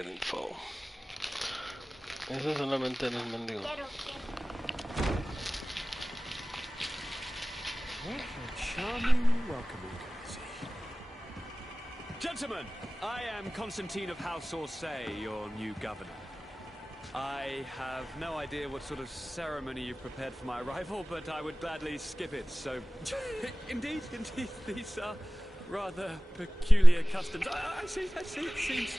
Info. Eso solamente en el mendigo. What a charming welcoming courtesy. Gentlemen, I am Constantine of House Orsay, your new governor. I have no idea what sort of ceremony you've prepared for my arrival, but I would gladly skip it, so... Indeed, these are rather peculiar customs. I see, it seems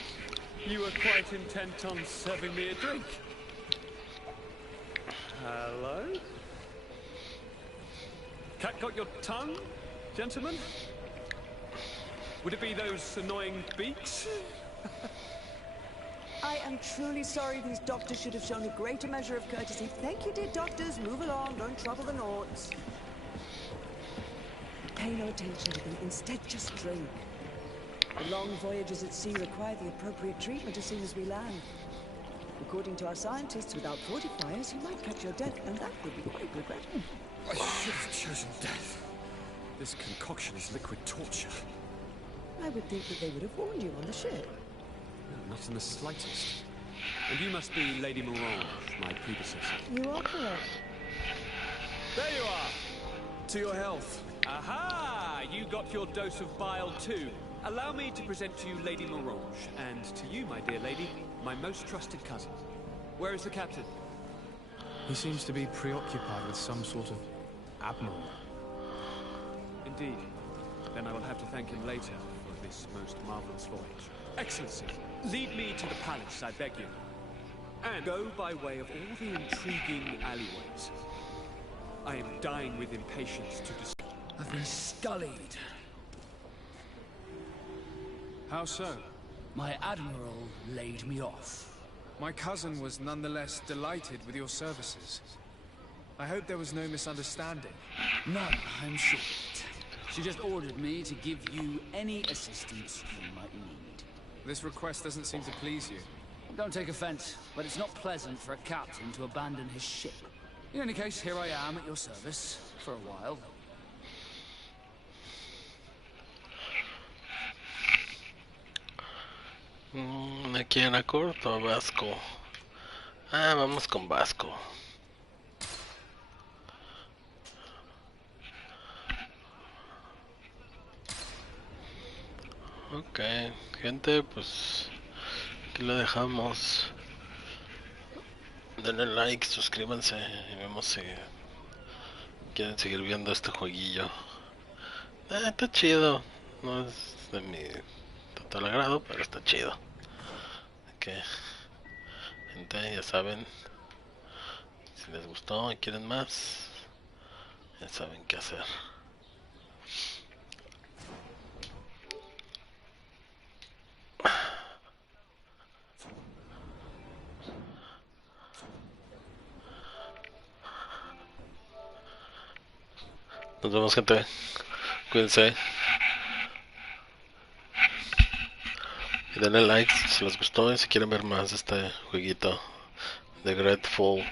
you were quite intent on serving me a drink. Hello? Cat got your tongue, gentlemen? Would it be those annoying beaks? I am truly sorry. These doctors should have shown a greater measure of courtesy. Thank you, dear doctors. Move along. Don't trouble the Nauts. Pay no attention to them. Instead, just drink. The long voyages at sea require the appropriate treatment as soon as we land. According to our scientists, without fortifiers, you might catch your death, and that would be quite regrettable. I should have chosen death. This concoction is liquid torture. I would think that they would have warned you on the ship. No, not in the slightest. And you must be Lady Morange, my predecessor. You are correct. There you are! To your health. Aha! You got your dose of bile too. Allow me to present to you Lady Morange, and to you, my dear lady, my most trusted cousin. Where is the captain? He seems to be preoccupied with some sort of abnormal. Indeed. Then I will have to thank him later for this most marvelous voyage. Excellency, lead me to the palace, I beg you. And go by way of all the intriguing alleyways. I am dying with impatience to discover. I've been scullied. How so? My admiral laid me off. My cousin was nonetheless delighted with your services. I hope there was no misunderstanding. None, I'm sure of it. She just ordered me to give you any assistance you might need. This request doesn't seem to please you. Don't take offense, but it's not pleasant for a captain to abandon his ship. In any case, here I am at your service, for a while. Aquí era corto, Vasco. Ah, vamos con Vasco. Ok, gente, pues aquí lo dejamos. Denle like, suscríbanse y vemos si quieren seguir viendo este jueguillo. Está chido, no es de mi total agrado, pero está chido. Ok, gente, ya saben, si les gustó y quieren más, ya saben qué hacer. Nos vemos, gente. Cuídense. Y denle like si les gustó y si quieren ver más de este jueguito de Grateful.